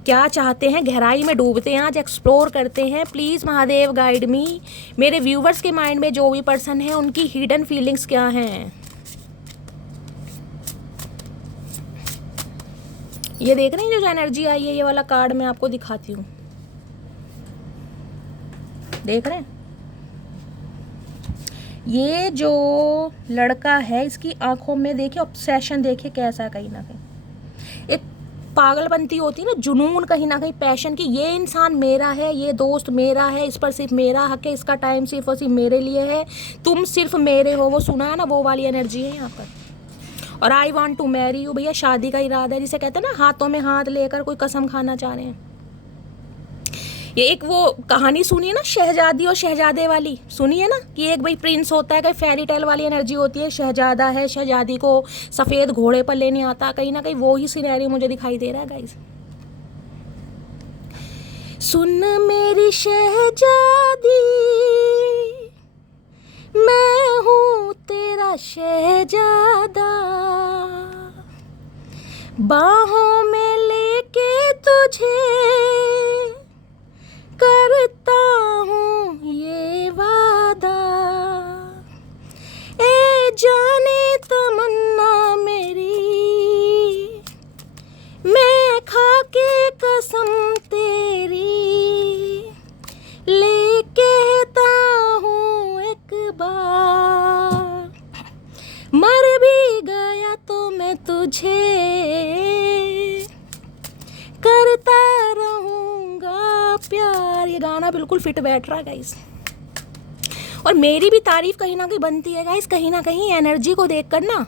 क्या चाहते हैं, गहराई में डूबते हैं, आज एक्सप्लोर करते हैं। प्लीज़ महादेव गाइड मी, मेरे व्यूवर्स के माइंड में जो भी पर्सन है उनकी हिडन फीलिंग्स क्या हैं। ये देख रहे हैं जो एनर्जी आई है, ये वाला कार्ड मैं आपको दिखाती हूँ, देख रहे हैं। ये जो लड़का है इसकी आंखों में देखिए ऑब्सेशन, देखिए कैसा है, कहीं ना कहीं एक पागलपंती होती है ना, जुनून कहीं ना कहीं पैशन की। ये इंसान मेरा है, ये दोस्त मेरा है, इस पर सिर्फ मेरा हक है, इसका टाइम सिर्फ और सिर्फ मेरे लिए है, तुम सिर्फ मेरे हो, वो सुना है ना, वो वाली एनर्जी है यहाँ पर। और I want to marry you, भैया शादी का इरादा है, जिसे कहते हैं ना हाथों में हाथ लेकर कोई कसम खाना चाह रहे हैं। ये एक वो कहानी सुनी है ना शहजादी और शहजादे वाली, सुनी है ना, कि एक भाई प्रिंस होता है, कहीं फेरी टेल वाली एनर्जी होती है, शहजादा है, शहजादी को सफ़ेद घोड़े पर लेने आता, कहीं ना कहीं वो ही सिनेरियो मुझे दिखाई दे रहा है गाइस। सुन मेरी शहजादी, मैं हूँ तेरा शहजादा, बाहों में लेके तुझे करता हूँ ये वादा, ए जाने तमन्ना मेरी, मैं खा के कसम तेरी, ले कहता हूँ एक बार, मर भी गया तो मैं तुझे करता रहूँगा प्यार। ये गाना बिल्कुल फिट बैठ रहा है गाइस, और मेरी भी तारीफ कहीं ना कहीं बनती है गाइस। कहीं ना कहीं एनर्जी को देखकर ना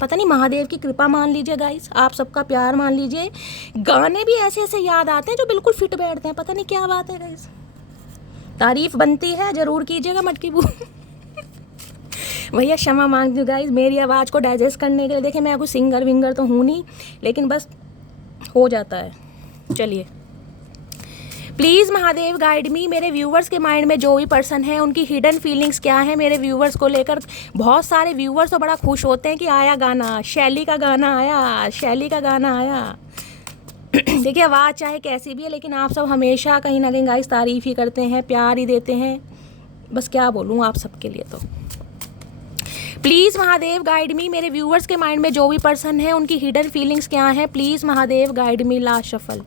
पता नहीं महादेव की कृपा मान लीजिए गाइस, आप सबका प्यार मान लीजिए, गाने भी ऐसे ऐसे याद आते हैं जो बिल्कुल फिट बैठते हैं, पता नहीं क्या बात है गाइस। तारीफ बनती है, ज़रूर कीजिएगा मटकी बू भैया क्षमा मांग दो गाइस मेरी आवाज़ को डाइजेस्ट करने के लिए। देखिए मैं कोई सिंगर विंगर तो हूँ नहीं, लेकिन बस हो जाता है। चलिए प्लीज़ महादेव गाइड मी, मेरे व्यूवर्स के माइंड में जो भी पर्सन है उनकी हिडन फीलिंग्स क्या है मेरे व्यूवर्स को लेकर। बहुत सारे व्यूवर्स तो बड़ा खुश होते हैं कि आया गाना, शैली का गाना आया, शैली का गाना आया। देखिए आवाज़ चाहे कैसी भी है, लेकिन आप सब हमेशा कहीं ना कहीं गाइस तारीफ़ ही करते हैं, प्यार ही देते हैं, बस क्या बोलूँ आप सबके लिए। तो प्लीज़ महादेव गाइड मी, मेरे व्यूवर्स के माइंड में जो भी पर्सन है उनकी हिडन फीलिंग्स क्या है। Please Mahadev guide me. Last shuffle,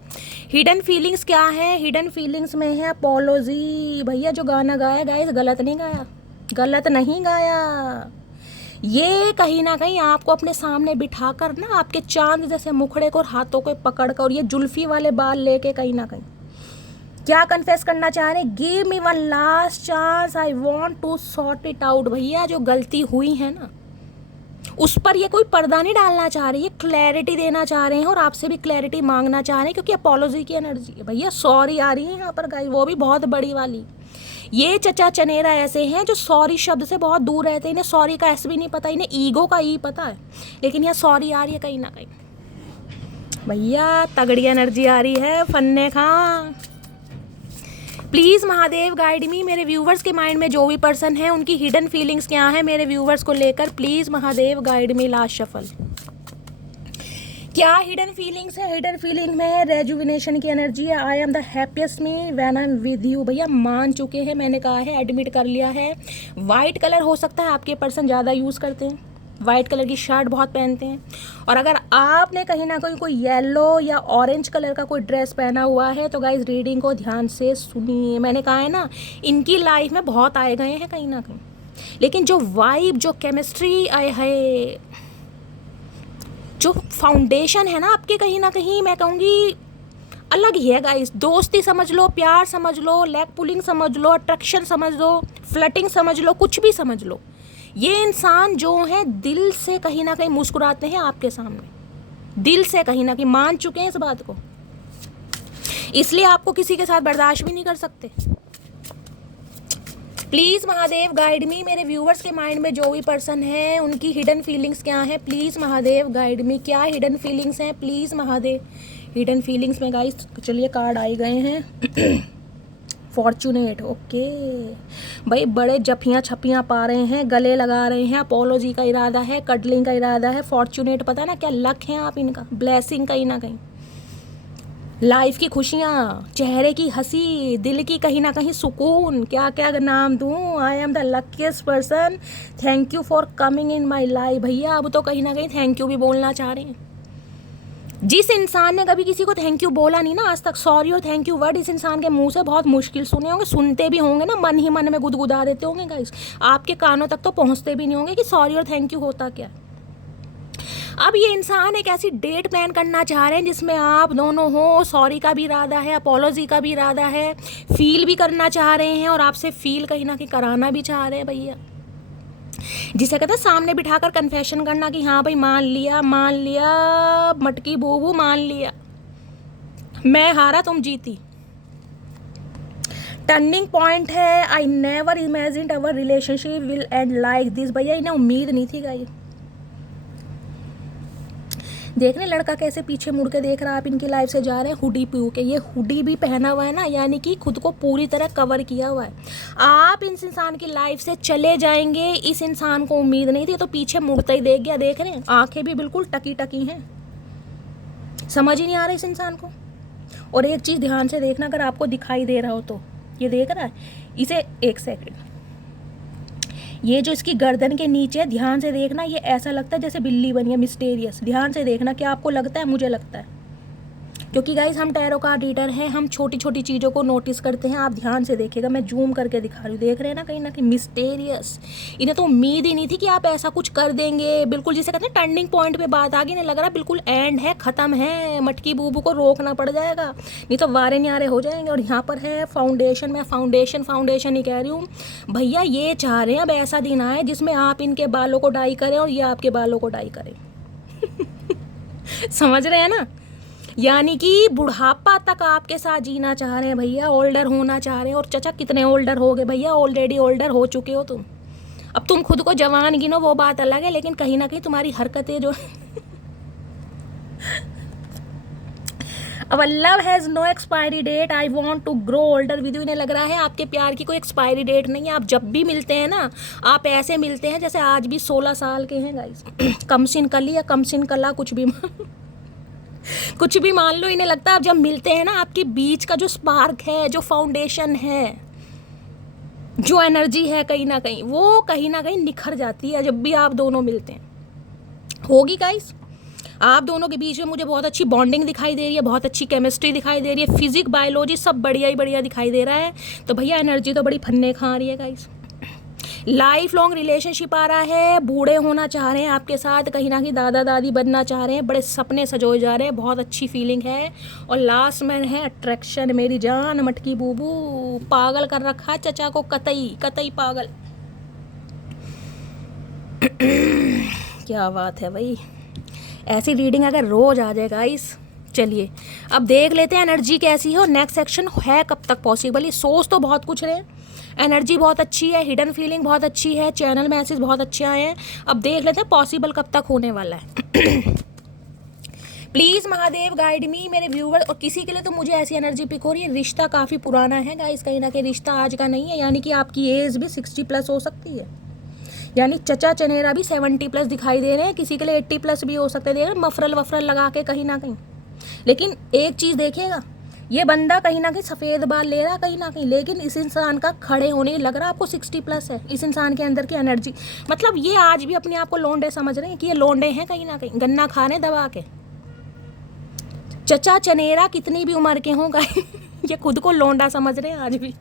hidden feelings क्या है। हिडन फीलिंग्स में है अपोलॉजी। भैया जो गाना गाया गाइस गलत नहीं गाया, गलत नहीं गाया। ये कहीं ना कहीं आपको अपने सामने बिठाकर ना आपके चांद जैसे मुखड़े को और हाथों को पकड़ कर और ये जुल्फी वाले बाल लेके कहीं ना कहीं क्या कन्फेस करना चाह रहे हैं, give me one last chance, I want to sort it out. भैया जो गलती हुई है ना उस पर ये कोई पर्दा नहीं डालना चाह रही है, क्लैरिटी देना चाह रहे हैं और आपसे भी क्लैरिटी मांगना चाह रहे हैं, क्योंकि अपोलॉजी की एनर्जी है। भैया सॉरी आ रही है यहाँ पर गाइस, वो भी बहुत बड़ी वाली। ये चचा चनेरा ऐसे हैं जो सॉरी शब्द से बहुत दूर रहते हैं, इन्हें सॉरी का एस भी नहीं पता, इन्हें ईगो का ई पता है, लेकिन यहाँ सॉरी आ रही है कहीं ना कहीं। भैया तगड़ी एनर्जी आ रही है फन्ने खां। प्लीज़ महादेव गाइड मी, मेरे व्यूवर्स के माइंड में जो भी पर्सन है उनकी हिडन फीलिंग्स क्या है मेरे व्यूवर्स को लेकर। Please Mahadev guide me. Last shuffle, क्या हिडन फीलिंग्स है? हिडन फीलिंग में रेजुविनेशन की एनर्जी है। I am the happiest me when I am with you. भैया मान चुके हैं, मैंने कहा है, एडमिट कर लिया है। वाइट कलर हो सकता है आपके पर्सन ज़्यादा यूज़ करते हैं, वाइट कलर की शर्ट बहुत पहनते हैं। और अगर आपने कहीं ना कहीं कोई येलो या ऑरेंज कलर का कोई ड्रेस पहना हुआ है तो गाइस रीडिंग को ध्यान से सुनिए। मैंने कहा है ना, इनकी लाइफ में बहुत आए गए हैं कहीं ना कहीं, लेकिन जो वाइब, जो केमिस्ट्री आए है, जो फाउंडेशन है ना आपके, कहीं ना कहीं मैं कहूँगी अलग ही है गाइस। दोस्ती समझ लो, प्यार समझ लो, लेग पुलिंग समझ लो, अट्रैक्शन समझ लो, फ्लर्टिंग समझ लो, कुछ भी समझ लो, ये इंसान जो है दिल से कहीं ना कहीं मुस्कुराते हैं आपके सामने, दिल से कहीं ना कहीं मान चुके हैं इस बात को, इसलिए आपको किसी के साथ बर्दाश्त भी नहीं कर सकते। प्लीज़ महादेव गाइड मी। मेरे व्यूवर्स के माइंड में जो भी पर्सन है उनकी हिडन फीलिंग्स क्या हैं, प्लीज़ महादेव गाइड मी। क्या हिडन फीलिंग्स हैं, प्लीज़ महादेव। हिडन फीलिंग्स में गाइस चलिए कार्ड आए गए हैं। फॉर्चुनेट, ओके भाई, बड़े जफियाँ छपियाँ पा रहे हैं, गले लगा रहे हैं, अपोलॉजी का इरादा है, कडलिंग का इरादा है। फॉर्चुनेट पता ना क्या लक है आप इनका, ब्लेसिंग कहीं ना कहीं, लाइफ की खुशियाँ, चेहरे की हंसी, दिल की कहीं ना कहीं सुकून, क्या क्या नाम दूँ। I am the luckiest person, thank you for coming in my life. भैया अब तो कहीं ना कहीं थैंक यू भी बोलना चाह रहे हैं। जिस इंसान ने कभी किसी को थैंक यू बोला नहीं ना आज तक, सॉरी और थैंक यू वर्ड इस इंसान के मुंह से बहुत मुश्किल सुने होंगे, सुनते भी होंगे ना, मन ही मन में गुदगुदा देते होंगे गाइस, आपके कानों तक तो पहुंचते भी नहीं होंगे कि सॉरी और थैंक यू होता क्या। अब ये इंसान एक ऐसी डेट प्लान करना चाह रहे हैं जिसमें आप दोनों हो, सॉरी का भी इरादा है, अपोलॉजी का भी इरादा है, फील भी करना चाह रहे हैं और आपसे फील कहीं ना कहीं कराना भी चाह रहे हैं भैया। जिसे कहते हैं सामने बिठाकर कन्फेशन करना कि हाँ भाई मान लिया, मान लिया मटकी बूबू, मान लिया, मैं हारा तुम जीती। टर्निंग पॉइंट है, I never imagined our relationship will and like this. भैया इन्हें उम्मीद नहीं थी गाइस। देख रहे लड़का कैसे पीछे मुड़ के देख रहा है, आप इनकी लाइफ से जा रहे हैं हुडी पी के। ये हुडी भी पहना हुआ है ना, यानी कि खुद को पूरी तरह कवर किया हुआ है। आप इस इंसान की लाइफ से चले जाएंगे, इस इंसान को उम्मीद नहीं थी तो पीछे मुड़ता ही देख गया। देख रहे हैं आंखें भी बिल्कुल टकी टकी हैं, समझ ही नहीं आ रहा इस इंसान को। और एक चीज़ ध्यान से देखना, अगर आपको दिखाई दे रहा हो तो, ये देख रहा है इसे, एक सेकेंड, ये जो इसकी गर्दन के नीचे है, ध्यान से देखना, ये ऐसा लगता है जैसे बिल्ली बनी है, मिस्टेरियस। ध्यान से देखना, क्या आपको लगता है? मुझे लगता है, क्योंकि गाइज हम टैरो कार्ड रीडर हैं, हम छोटी छोटी चीज़ों को नोटिस करते हैं। आप ध्यान से देखिएगा, मैं जूम करके दिखा रही हूँ, देख रहे हैं ना कहीं मिस्टेरियस। इन्हें तो उम्मीद ही नहीं थी कि आप ऐसा कुछ कर देंगे। बिल्कुल जिसे कहते हैं टर्निंग पॉइंट पे बात आ गई, इन्हें लग रहा है बिल्कुल एंड है, ख़त्म है, मटकी बूबू को रोकना पड़ जाएगा, नहीं तो वारे न्यारे हो जाएंगे। और यहाँ पर है फाउंडेशन, मैं फाउंडेशन ही कह रही हूँ भैया। ये चाह रहे हैं अब ऐसा दिन आए जिसमें आप इनके बालों को डाई करें और ये आपके बालों को डाई करें। समझ रहे हैं ना, यानी कि बुढ़ापा तक आपके साथ जीना चाह रहे हैं भैया, ओल्डर होना चाह रहे हैं। और चचा कितने ओल्डर हो गए भैया, ऑलरेडी ओल्डर हो चुके हो तुम। अब तुम खुद को जवान गिनो वो बात अलग है, लेकिन कहीं ना कहीं तुम्हारी हरकतें जो अब love has no expiry date, I want to grow older with you. इन्हें लग रहा है आपके प्यार की कोई एक्सपायरी डेट नहीं है। आप जब भी मिलते हैं ना, आप ऐसे मिलते हैं जैसे आज भी 16 साल के हैं गाइस। कमसिन कली या कमसिन कला, कुछ भी कुछ भी मान लो। इन्हें लगता है अब जब मिलते हैं ना, आपके बीच का जो स्पार्क है, जो फाउंडेशन है, जो एनर्जी है, कहीं ना कहीं निखर जाती है जब भी आप दोनों मिलते हैं। होगी गाइस, आप दोनों के बीच में मुझे बहुत अच्छी बॉन्डिंग दिखाई दे रही है, बहुत अच्छी केमिस्ट्री दिखाई दे रही है, फिजिक बायोलॉजी सब बढ़िया ही बढ़िया दिखाई दे रहा है। तो भैया एनर्जी तो बड़ी फन्ने खा रही है गाइस। लाइफ लॉन्ग रिलेशनशिप आ रहा है, बूढ़े होना चाह रहे हैं आपके साथ, कहीं ना कहीं दादा दादी बनना चाह रहे हैं, बड़े सपने सजोए जा रहे हैं, बहुत अच्छी फीलिंग है। और लास्ट में है अट्रैक्शन, मेरी जान मटकी बूबू, पागल कर रखा है चचा को, कतई पागल। क्या बात है भाई, ऐसी रीडिंग अगर रोज आ जाए गाइस। चलिए अब देख लेते हैं एनर्जी कैसी है और नेक्स्ट सेक्शन है कब तक पॉसिबल। ये सोच तो बहुत कुछ रहे, एनर्जी बहुत अच्छी है, हिडन फीलिंग बहुत अच्छी है, चैनल मैसेज बहुत अच्छे आए हैं। अब देख लेते हैं पॉसिबल कब तक होने वाला है। प्लीज़ महादेव गाइड मी। मेरे व्यूवर और किसी के लिए तो मुझे ऐसी एनर्जी पिक हो रही है, रिश्ता काफ़ी पुराना है गाइस, कहीं ना कहीं रिश्ता आज का नहीं है, यानी कि आपकी एज भी 60+ हो सकती है, यानी चचा चनेरा भी 70+ दिखाई दे रहे हैं, किसी के लिए 80+ भी हो सकते हैं, मफरल वफरल लगा के कहीं ना कहीं। लेकिन एक चीज़ देखिएगा, ये बंदा कहीं ना कहीं सफ़ेद बाल ले रहा है कहीं ना कहीं, लेकिन इस इंसान का खड़े होने लग रहा है आपको 60+ है इस इंसान के अंदर की एनर्जी। मतलब ये आज भी अपने आप को लोंडे समझ रहे हैं कि ये लोंडे हैं कहीं ना कहीं, गन्ना खा रहे दबा के। चचा चनेरा कितनी भी उम्र के हों ये खुद को लोंडा समझ रहे हैं आज भी।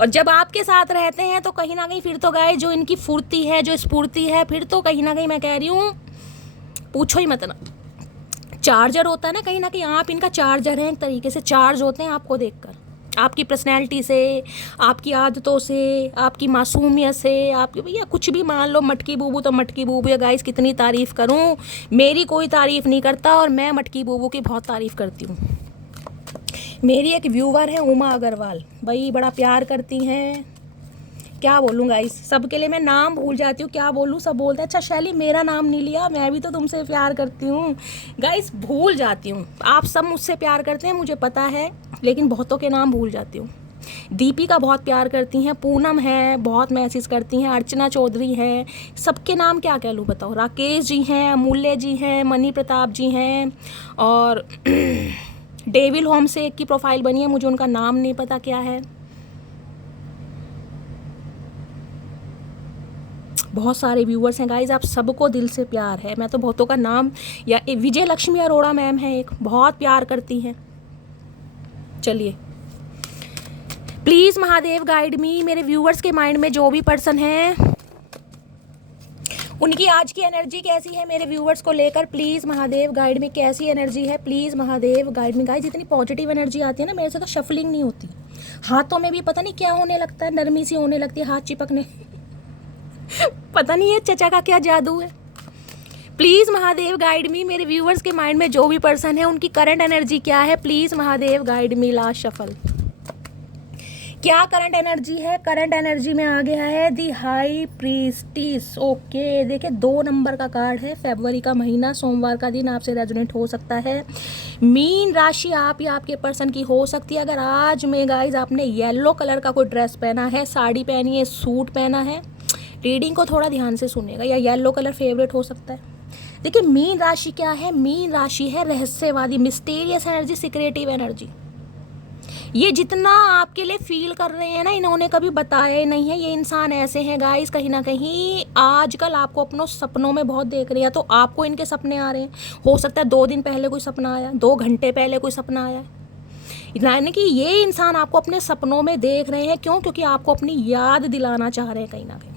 और जब आपके साथ रहते हैं तो कहीं ना कहीं फिर तो गाय जो इनकी फुर्ती है, जो स्फूर्ति है, फिर तो कहीं ना कहीं मैं कह रही हूँ पूछो ही मत ना। चार्जर होता है ना, कहीं ना कहीं आप इनका चार्जर हैं, एक तरीके से चार्ज होते हैं आपको देखकर, आपकी पर्सनैलिटी से, आपकी आदतों से, आपकी मासूमियत से, आपकी भैया कुछ भी मान लो। मटकी बूबू तो मटकी बूबू है गाइस, कितनी तारीफ़ करूँ, मेरी कोई तारीफ़ नहीं करता और मैं मटकी बूबू की बहुत तारीफ़ करती हूँ। मेरी एक व्यूवर है उमा अग्रवाल, भाई बड़ा प्यार करती हैं, क्या बोलूँ गाइस, सबके लिए मैं नाम भूल जाती हूँ, क्या बोलूँ, सब बोलते हैं अच्छा शैली मेरा नाम नहीं लिया, मैं भी तो तुमसे प्यार करती हूँ। गाइस भूल जाती हूँ, आप सब मुझसे प्यार करते हैं मुझे पता है, लेकिन बहुतों के नाम भूल जाती हूँ। दीपिका बहुत प्यार करती हैं, पूनम है बहुत मैसेज करती हैं, अर्चना चौधरी हैं, सबके नाम क्या कह लूँ बताओ, राकेश जी हैं, अमूल्य जी हैं, मनी प्रताप जी हैं, और डेविल होम से एक की प्रोफाइल बनी है, मुझे उनका नाम नहीं पता क्या है। बहुत सारे व्यूअर्स हैं गाइज, आप सबको दिल से प्यार है। मैं तो बहुतों का नाम, या विजय लक्ष्मी अरोड़ा मैम है एक, बहुत प्यार करती हैं। चलिए प्लीज़ महादेव गाइड मी, मेरे व्यूअर्स के माइंड में जो भी पर्सन है उनकी आज की एनर्जी कैसी है मेरे व्यूअर्स को लेकर, प्लीज़ महादेव गाइड में कैसी एनर्जी है, प्लीज़ महादेव गाइड में। गाइज इतनी पॉजिटिव एनर्जी आती है ना, मेरे से तो शफलिंग नहीं होती, हाथों में भी पता नहीं क्या होने लगता है, नरमी सी होने लगती है हाथ चिपकने पता नहीं है चचा का क्या जादू है। प्लीज़ महादेव गाइड मी, मेरे व्यूअर्स के माइंड में जो भी पर्सन है उनकी करंट एनर्जी क्या है, please Mahadev guide me. Last shuffle, क्या करंट एनर्जी है? करंट एनर्जी में आ गया है दी हाई प्रीस्टिस। ओके देखिए 2 नंबर का कार्ड है, फरवरी का महीना, सोमवार का दिन आपसे रेजोनेट हो सकता है। मीन राशि आप या आपके पर्सन की हो सकती है। अगर आज में गाइज आपने येलो कलर का कोई ड्रेस पहना है, साड़ी पहनी है, सूट पहना है, रीडिंग को थोड़ा ध्यान से सुनेगा, या येलो कलर फेवरेट हो सकता है। देखिए मीन राशि क्या है, मीन राशि है रहस्यवादी, मिस्टीरियस एनर्जी, सीक्रेटिव एनर्जी। ये जितना आपके लिए फील कर रहे हैं ना, इन्होंने कभी बताया ही नहीं है। ये इंसान ऐसे हैं गाइस, कहीं ना कहीं आजकल आपको अपनों सपनों में बहुत देख रहे हैं, तो आपको इनके सपने आ रहे हैं। हो सकता है 2 दिन पहले कोई सपना आया, 2 घंटे पहले कोई सपना आया, यानी कि ये इंसान आपको अपने सपनों में देख रहे हैं। क्यों? क्योंकि आपको अपनी याद दिलाना चाह रहे हैं कहीं ना कहीं।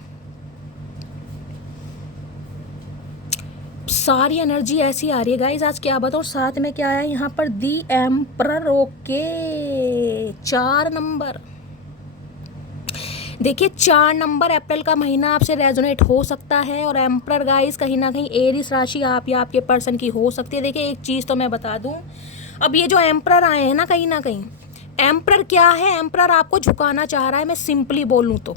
सारी एनर्जी ऐसी आ रही है गाइज आज, क्या बताओ। साथ में क्या है यहाँ पर, दी एम्परर। ओके 4 नंबर, देखिए 4 नंबर, अप्रैल का महीना आपसे रेजोनेट हो सकता है। और एम्परर गाइज कहीं ना कहीं एरिस राशि आप या आपके पर्सन की हो सकती है। देखिए एक चीज़ तो मैं बता दूं, अब ये जो एम्परर आए हैं ना, कहीं ना कहीं एम्परर क्या है, एम्परर आपको झुकाना चाह रहा है, मैं सिंपली बोलूँ तो,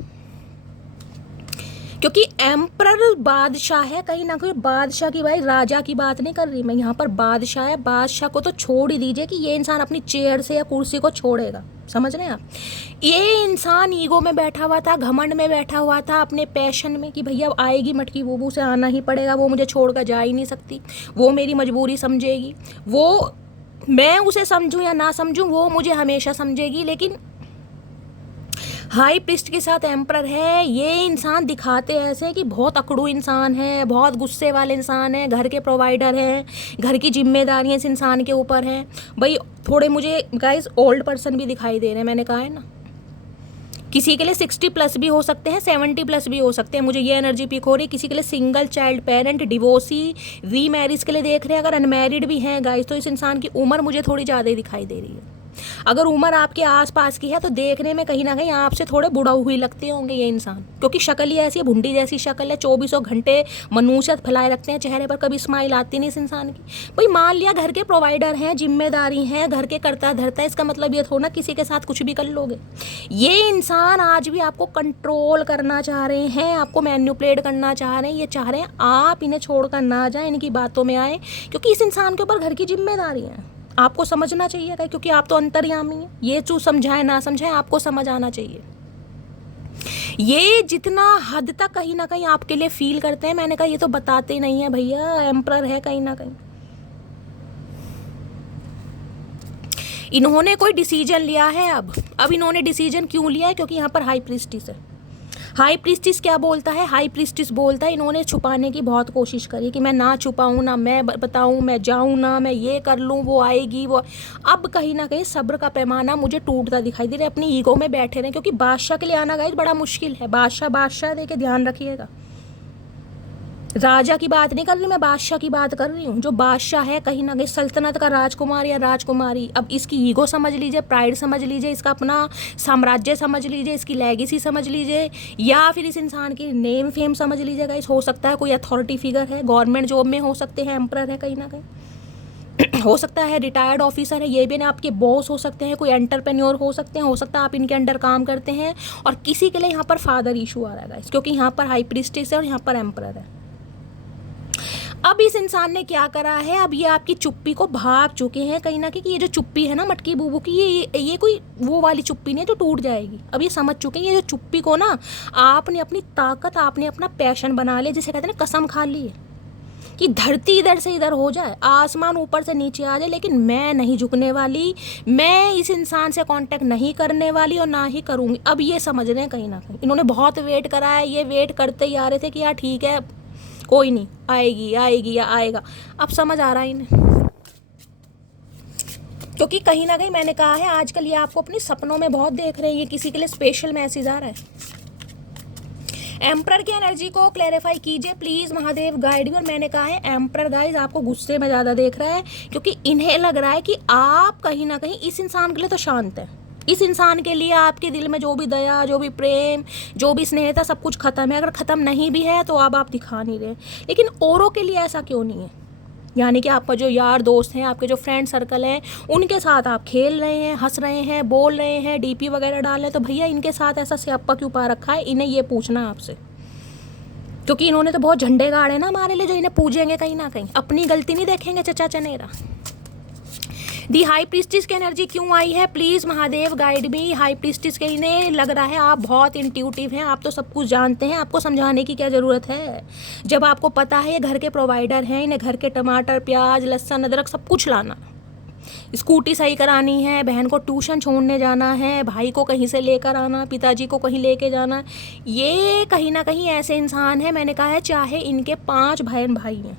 क्योंकि एम्परर बादशाह है कहीं ना कहीं। बादशाह की, भाई राजा की बात नहीं कर रही मैं यहाँ पर, बादशाह है। बादशाह को तो छोड़ ही दीजिए कि ये इंसान अपनी चेयर से या कुर्सी को छोड़ेगा, समझ रहे हैं आप। ये इंसान ईगो में बैठा हुआ था, घमंड में बैठा हुआ था, अपने पैशन में कि भैया आएगी मटकी बूबू से आना ही पड़ेगा, वो मुझे छोड़कर जा ही नहीं सकती, वो मेरी मजबूरी समझेगी, वो मैं उसे समझूं या ना समझूं वो मुझे हमेशा समझेगी। लेकिन हाई प्रीस्ट के साथ एम्परर है, ये इंसान दिखाते ऐसे कि बहुत अकड़ू इंसान है, बहुत गुस्से वाले इंसान है, घर के प्रोवाइडर हैं, घर की जिम्मेदारियां इस इंसान के ऊपर हैं। भाई थोड़े मुझे गाइस ओल्ड पर्सन भी दिखाई दे रहे हैं, मैंने कहा है ना, किसी के लिए 60+ भी हो सकते हैं, 70+ भी हो सकते हैं, मुझे ये एनर्जी पिक हो रही है। किसी के लिए single child parent, divorcee, remarriage के लिए देख रहे हैं। अगर अनमैरिड भी हैं गाइस, तो इस इंसान की उम्र मुझे थोड़ी ज़्यादा दिखाई दे रही है। अगर उम्र आपके आसपास की है तो देखने में कहीं ना कहीं आपसे थोड़े बुढ़ा हुई लगते होंगे ये इंसान, क्योंकि शक्ल ही ऐसी है, भुंडी जैसी शक्ल है, 24 घंटे मनुष्यत फैलाए रखते हैं चेहरे पर, कभी स्माइल आती नहीं इस इंसान की। भाई मान लिया घर के प्रोवाइडर हैं, जिम्मेदारी हैं, घर के करता धरता है, इसका मतलब ये थोड़ा किसी के साथ कुछ भी कर लोगे। ये इंसान आज भी आपको कंट्रोल करना चाह रहे हैं, आपको मैनिपुलेट करना चाह रहे हैं। ये चाह रहे हैं आप इन्हें छोड़कर ना जाएं, इनकी बातों में आए, क्योंकि इस इंसान के ऊपर घर की जिम्मेदारी है। आपको समझना चाहिए, क्योंकि आप तो अंतर्यामी हैं। ये जो समझाए ना समझाए, आपको समझ आना चाहिए। ये जितना हद तक कहीं ना कहीं आपके लिए फील करते हैं, मैंने कहा ये तो बताते नहीं है भैया, एम्परर है कहीं ना कहीं। इन्होंने कोई डिसीजन लिया है। अब इन्होंने डिसीजन क्यों लिया है? क्योंकि यहाँ पर हाई प्रीस्टिस है। हाई प्रीस्टिस क्या बोलता है? हाई प्रीस्टिस बोलता है इन्होंने छुपाने की बहुत कोशिश करी कि मैं ना छुपाऊं, ना मैं बताऊं, मैं जाऊं ना, मैं ये कर लूं, वो आएगी वो। अब कहीं ना कहीं सब्र का पैमाना मुझे टूटता दिखाई दे रहा है। अपनी ईगो में बैठे रहे, क्योंकि बादशाह के लिए आना गाइस बड़ा मुश्किल है। बादशाह दे के ध्यान रखिएगा। राजा की बात नहीं कर रही मैं, बादशाह की बात कर रही हूँ। जो बादशाह है कहीं ना कहीं सल्तनत का राजकुमार या राजकुमारी, अब इसकी ईगो समझ लीजिए, प्राइड समझ लीजिए, इसका अपना साम्राज्य समझ लीजिए, इसकी लेगेसी समझ लीजिए, या फिर इस इंसान की नेम फेम समझ लीजिएगा। इस हो सकता है कोई अथॉरिटी फिगर है, गवर्नमेंट जॉब में हो सकते हैं, एम्परर है कहीं ना कहीं हो सकता है रिटायर्ड ऑफिसर है, ये भी ना आपके बॉस हो सकते हैं, कोई एंटरप्रेन्योर हो सकते हैं, हो सकता है आप इनके अंडर काम करते हैं। और किसी के लिए यहाँ पर फादर इशू आ रहा है, क्योंकि यहाँ पर हाई प्रीस्टिस है और यहाँ पर एम्परर है। अब इस इंसान ने क्या करा है? अब ये आपकी चुप्पी को भाग चुके हैं कहीं ना कहीं कि ये जो चुप्पी है ना मटकी बूबू की, ये कोई वो वाली चुप्पी नहीं है जो टूट जाएगी। अब ये समझ चुके हैं ये जो चुप्पी को ना आपने अपनी ताकत, आपने अपना पैशन बना लिया, जिसे कहते हैं ना कसम खा ली है कि धरती इधर से इधर हो जाए, आसमान ऊपर से नीचे आ जाए, लेकिन मैं नहीं झुकने वाली, मैं इस इंसान से कांटेक्ट नहीं करने वाली और ना ही करूँगी। अब ये समझ रहे हैं कहीं ना कहीं इन्होंने बहुत वेट करा है, ये वेट करते ही आ रहे थे कि यार ठीक है कोई नहीं, आएगी या आएगा। अब समझ आ रहा है इन्हें, क्योंकि कहीं ना कहीं मैंने कहा है आजकल ये आपको अपने सपनों में बहुत देख रहे हैं, ये किसी के लिए स्पेशल मैसेज आ रहा है। एम्परर की एनर्जी को क्लैरिफाई कीजिए प्लीज, महादेव गाइड भी। और मैंने कहा है एम्परर गाइज आपको गुस्से में ज़्यादा देख रहा है, क्योंकि इन्हें लग रहा है कि आप कहीं ना कहीं इस इंसान के लिए तो शांत है, इस इंसान के लिए आपके दिल में जो भी दया, जो भी प्रेम, जो भी स्नेह था, सब कुछ खत्म है। अगर ख़त्म नहीं भी है तो अब आप दिखा नहीं रहे, लेकिन औरों के लिए ऐसा क्यों नहीं है? यानी कि आपका जो यार दोस्त हैं, आपके जो फ्रेंड सर्कल हैं, उनके साथ आप खेल रहे हैं, हंस रहे हैं, बोल रहे हैं, डीपी वगैरह डाल रहे हैं, तो भैया इनके साथ ऐसा स्यापा क्यों पा रखा है? इन्हें ये पूछना आपसे, क्योंकि इन्होंने तो बहुत झंडे गाड़े ना हमारे लिए, जो इन्हें पूजेंगे कहीं ना कहीं, अपनी गलती नहीं देखेंगे चचा चनेरा। दी हाई प्रीस्टिस की एनर्जी क्यों आई है? प्लीज़ महादेव गाइड भी। हाई प्रीस्टिस के इन्हें लग रहा है आप बहुत इंट्यूटिव हैं, आप तो सब कुछ जानते हैं, आपको समझाने की क्या ज़रूरत है? जब आपको पता है ये घर के प्रोवाइडर हैं, इन्हें घर के टमाटर, प्याज, लहसुन, अदरक सब कुछ लाना, स्कूटी सही करानी है, बहन को ट्यूशन छोड़ने जाना है, भाई को कहीं से लेकर आना, पिताजी को कहीं लेके जाना, ये कहीं ना कहीं ऐसे इंसान हैं, मैंने कहा है चाहे इनके 5 बहन भाई हैं,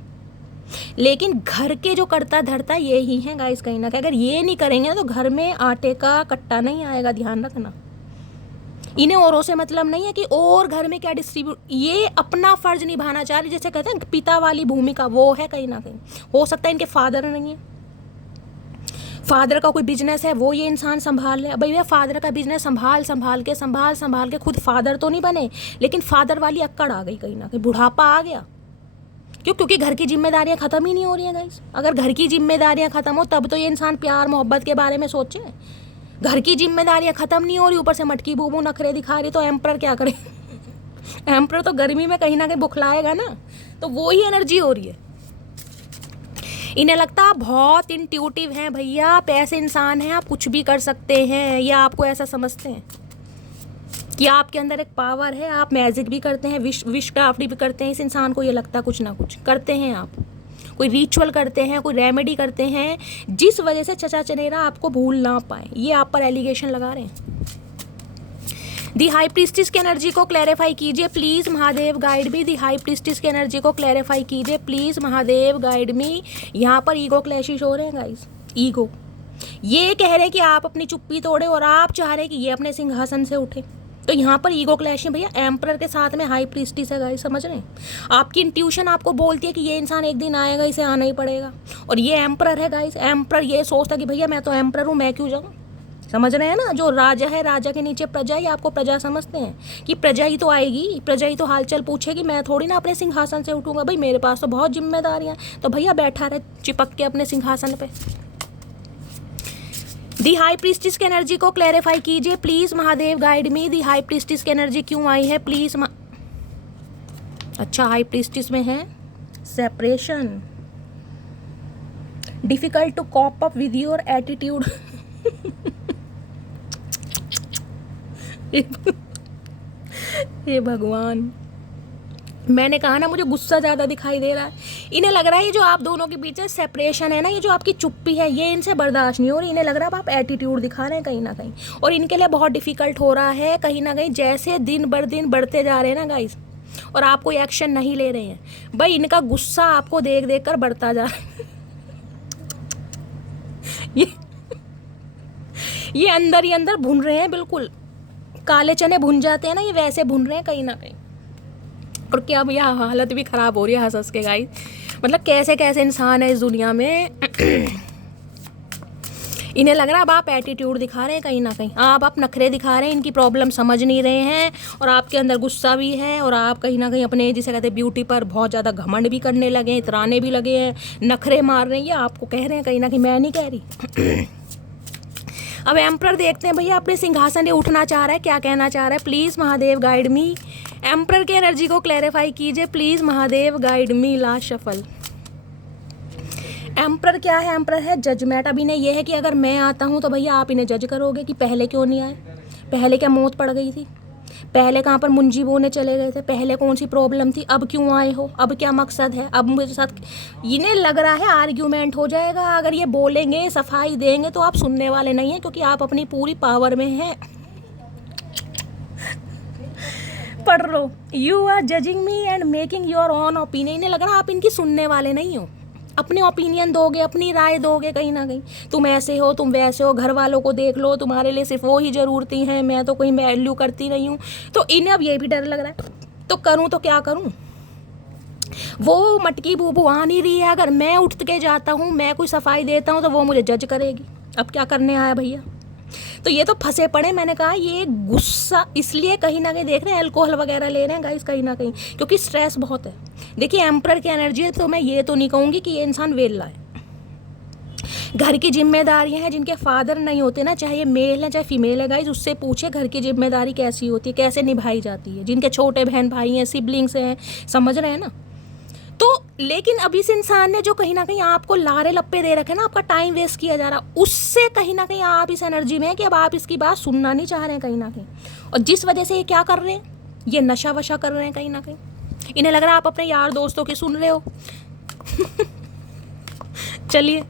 लेकिन घर के जो करता धरता ये ही हैं गाइस कहीं ना कहीं। अगर ये नहीं करेंगे ना तो घर में आटे का कट्टा नहीं आएगा, ध्यान रखना। इन्हें औरों से मतलब नहीं है कि और घर में क्या डिस्ट्रीब्यूट, ये अपना फर्ज निभाना चाह रही, जैसे कहते हैं पिता वाली भूमिका, वो है कहीं ना कहीं। हो सकता है इनके फादर नहीं है, फादर का कोई बिजनेस है वो ये इंसान संभाल ले। भैया फादर का बिजनेस संभाल के खुद फादर तो नहीं बने, लेकिन फादर वाली अक्कड़ आ गई कहीं ना कहीं, बुढ़ापा आ गया। क्योंकि घर की जिम्मेदारियां ख़त्म ही नहीं हो रही हैं गाइस। अगर घर की जिम्मेदारियां ख़त्म हो तब तो ये इंसान प्यार मोहब्बत के बारे में सोचे। घर की जिम्मेदारियां ख़त्म नहीं हो रही, ऊपर से मटकी बूबू नखरे दिखा रही, तो एम्परर क्या करे? एम्परर तो गर्मी में कहीं ना कहीं बुखलाएगा ना, तो वो ही एनर्जी हो रही है। इन्हें लगता है आप बहुत इंट्यूटिव हैं भैया, आप ऐसे इंसान हैं, आप कुछ भी कर सकते हैं, या आपको ऐसा समझते हैं कि आपके अंदर एक पावर है, आप मैजिक भी करते हैं, विश क्राफ्ट भी करते हैं। इस इंसान को ये लगता है कुछ ना कुछ करते हैं आप, कोई रिचुअल करते हैं, कोई रेमेडी करते हैं, जिस वजह से चचा चनेरा आपको भूल ना पाए। ये आप पर एलिगेशन लगा रहे हैं। दी हाई प्रीस्टिस की एनर्जी को क्लैरिफाई कीजिए प्लीज़, महादेव गाइड भी। दी हाई प्रीस्टिस की एनर्जी को क्लैरिफाई कीजिए प्लीज़, महादेव गाइड मी। यहाँ पर ईगो क्लैशेस हो रहे हैं गाइस, ईगो। ये कह रहे हैं कि आप अपनी चुप्पी तोड़े और आप चाह रहे हैं कि ये अपने सिंहासन से उठे, तो यहाँ पर ईगो क्लैश है भैया। एम्परर के साथ में हाई प्रीस्टिस है गाइस, समझ रहे हैं? आपकी इंट्यूशन आपको बोलती है कि ये इंसान एक दिन आएगा, इसे आना ही पड़ेगा। और ये एम्परर है गाइस, एम्परर ये सोचता कि भैया मैं तो एम्परर हूँ, मैं क्यों जाऊँ? समझ रहे हैं ना? जो राजा है, राजा के नीचे प्रजा, ही आपको प्रजा समझते हैं कि प्रजा ही तो आएगी, प्रजा ही तो हालचाल पूछेगी, मैं थोड़ी ना अपने सिंहासन से उठूंगा। भाई मेरे पास तो बहुत जिम्मेदारियाँ, तो भैया बैठा रहे चिपक के अपने सिंहासन पे। दी हाई प्रीस्टिस की एनर्जी को क्लैरिफाई कीजिए please, Mahadev guide me. The high priestess की एनर्जी क्यों आई है प्लीज? अच्छा, हाई प्रीस्टिस में है separation, difficult to cope up with your attitude. हे भगवान, मैंने कहा ना मुझे गुस्सा ज़्यादा दिखाई दे रहा है। इन्हें लग रहा है ये जो आप दोनों के बीच सेपरेशन है ना, ये जो आपकी चुप्पी है, ये इनसे बर्दाश्त नहीं हो रही। इन्हें लग रहा है आप एटीट्यूड दिखा रहे हैं कहीं ना कहीं, और इनके लिए बहुत डिफ़िकल्ट हो रहा है कहीं ना कहीं, जैसे दिन बर दिन बढ़ते जा रहे हैं ना गाइस, और आप कोई एक्शन नहीं ले रहे हैं। भाई इनका गुस्सा आपको देख देख कर बढ़ता जा रहा है। ये अंदर ही अंदर भुन रहे हैं, बिल्कुल काले चने भुन जाते हैं ना, ये वैसे भुन रहे हैं कहीं ना कहीं। और क्या भैया हालत भी ख़राब हो रही है हंस हंस के गाइस, मतलब कैसे कैसे इंसान है इस दुनिया में। इन्हें लग रहा है अब आप एटीट्यूड दिखा रहे हैं कहीं ना कहीं, आप नखरे दिखा रहे हैं, इनकी प्रॉब्लम समझ नहीं रहे हैं, और आपके अंदर गुस्सा भी है, और आप कहीं ना कहीं अपने जिसे कहते हैं ब्यूटी पर बहुत ज़्यादा घमंड भी करने लगे हैं, इतराने भी लगे हैं, नखरे मार रहे हैं। ये आपको कह रहे हैं कहीं ना कहीं, मैं नहीं कह रही। अब एम्प्रर देखते हैं भैया अपने सिंहासन से उठना चाह रहा है, क्या कहना चाह रहा है। Please Mahadev guide me, emperor की एनर्जी को क्लैरिफाई कीजिए please Mahadev guide me. Last shuffle. Emperor क्या है? एम्प्रर है जजमेंट। अब इन्हें यह है कि अगर मैं आता हूँ तो भैया आप इन्हें जज करोगे कि पहले क्यों नहीं आए, पहले क्या मौत पड़ गई थी, पहले कहाँ पर मुंजी बोने चले गए थे, पहले कौन सी प्रॉब्लम थी, अब क्यों आए हो, अब क्या मकसद है, अब मेरे साथ। इन्हें लग रहा है आर्ग्यूमेंट हो जाएगा। अगर ये बोलेंगे, सफाई देंगे, तो आप सुनने वाले नहीं हैं, क्योंकि आप अपनी पूरी पावर में हैं। पढ़ लो, you are judging me and making your own opinion. इन्हें लग रहा है आप इनकी सुनने वाले नहीं हो, अपने ओपिनियन दोगे, अपनी राय दोगे कहीं ना कहीं। तुम ऐसे हो, तुम वैसे हो, घर वालों को देख लो, तुम्हारे लिए सिर्फ वो ही ज़रूरती हैं, मैं तो कोई वैल्यू करती नहीं हूँ। तो इन्हें अब ये भी डर लग रहा है, तो करूँ तो क्या करूँ। वो मटकी बूबू आ नहीं रही है, अगर मैं उठ के जाता हूँ, मैं कोई सफाई देता हूँ, तो वो मुझे जज करेगी। अब क्या करने आया भैया। तो ये तो फंसे पड़े। मैंने कहा ये गुस्सा इसलिए कहीं ना कहीं देख रहे हैं, अल्कोहल वगैरह ले रहे हैं गाइस कहीं ना कहीं, क्योंकि स्ट्रेस बहुत है। देखिए एम्प्रर की एनर्जी है, तो मैं ये तो नहीं कहूँगी कि ये इंसान वेला है। घर की जिम्मेदारियां हैं, जिनके फादर नहीं होते ना, चाहे ये मेल है चाहे फीमेल है गाइस, उससे पूछे घर की जिम्मेदारी कैसी होती है, कैसे निभाई जाती है। जिनके छोटे बहन भाई हैं, सिबलिंग्स हैं, समझ रहे हैं ना। तो लेकिन अब इस इंसान ने जो कहीं ना कहीं आपको लारे लप्पे दे रखे ना, आपका टाइम वेस्ट किया जा रहा, उससे कहीं ना कहीं आप इस एनर्जी में है कि अब आप इसकी बात सुनना नहीं चाह रहे हैं कहीं ना कहीं। और जिस वजह से ये क्या कर रहे हैं, ये नशा वशा कर रहे हैं कहीं ना कहीं। इन्हें लग रहा है आप अपने यार दोस्तों की सुन रहे हो। चलिए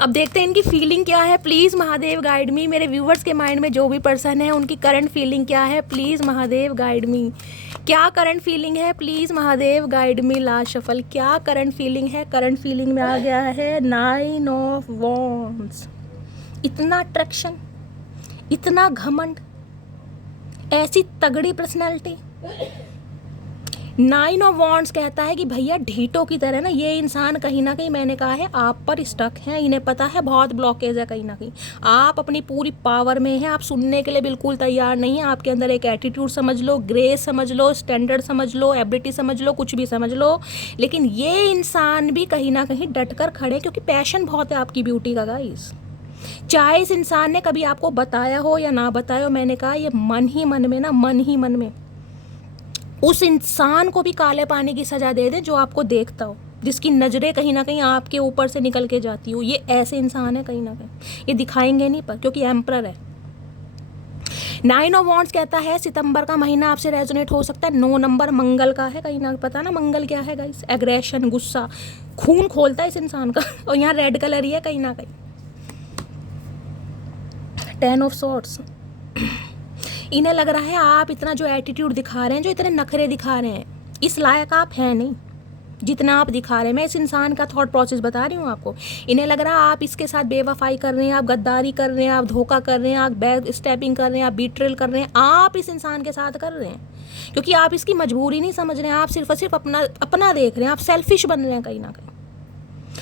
अब देखते हैं इनकी फीलिंग क्या है। प्लीज़ महादेव गाइड मी। मेरे व्यूवर्स के माइंड में जो भी पर्सन है, उनकी करंट फीलिंग क्या है, प्लीज़ महादेव गाइड मी। क्या करंट फीलिंग है, please Mahadev guide me. Last shuffle, क्या करंट फीलिंग है। करंट फीलिंग में आ गया है 9 ऑफ वॉन्ड्स। इतना अट्रैक्शन, इतना घमंड, ऐसी तगड़ी पर्सनैलिटी। 9 ऑफ वॉन्ड्स कहता है कि भैया ढीटों की तरह ना ये इंसान कहीं ना कहीं, मैंने कहा है, आप पर स्टक है। इन्हें पता है बहुत ब्लॉकेज है कहीं ना कहीं, आप अपनी पूरी पावर में हैं, आप सुनने के लिए बिल्कुल तैयार नहीं है। आपके अंदर एक एटीट्यूड समझ लो, ग्रेस समझ लो, स्टैंडर्ड समझ लो, एबिलिटी समझ लो, कुछ भी समझ लो, लेकिन ये इंसान भी कहीं ना कहीं डट कर खड़े, क्योंकि पैशन बहुत है आपकी ब्यूटी का गाइस। चाहे इस इंसान ने कभी आपको बताया हो या ना बताया हो, मैंने कहा ये मन ही मन में ना, मन ही मन में उस इंसान को भी काले पानी की सज़ा दे दे जो आपको देखता हो, जिसकी नज़रें कहीं ना कहीं आपके ऊपर से निकल के जाती हो। ये ऐसे इंसान है कहीं ना कहीं, ये दिखाएंगे नहीं पर, क्योंकि एम्प्रर है। 9 ऑफ वॉन्ड्स कहता है सितंबर का महीना आपसे रेजोनेट हो सकता है। 9 नंबर मंगल का है, कहीं ना पता ना मंगल क्या है गाइस। एग्रेशन, गुस्सा, खून खोलता है इस इंसान का। और यहाँ रेड कलर ही है कहीं ना कहीं। 10 ऑफ सॉर्ड्स। इन्हें लग रहा है आप इतना जो एटीट्यूड दिखा रहे हैं, जो इतने नखरे दिखा रहे हैं, इस लायक आप हैं नहीं जितना आप दिखा रहे हैं। मैं इस इंसान का थॉट प्रोसेस बता रही हूँ आपको। इन्हें लग रहा है आप इसके साथ बेवफाई कर रहे हैं, आप गद्दारी कर रहे हैं, आप धोखा कर रहे हैं, आप बैक स्टैपिंग कर रहे हैं, आप बीट्रेल कर रहे हैं, आप इस इंसान के साथ कर रहे हैं, क्योंकि आप इसकी मजबूरी नहीं समझ रहे हैं। आप सिर्फ और सिर्फ अपना देख रहे हैं, आप सेल्फिश बन रहे हैं कहीं ना कहीं।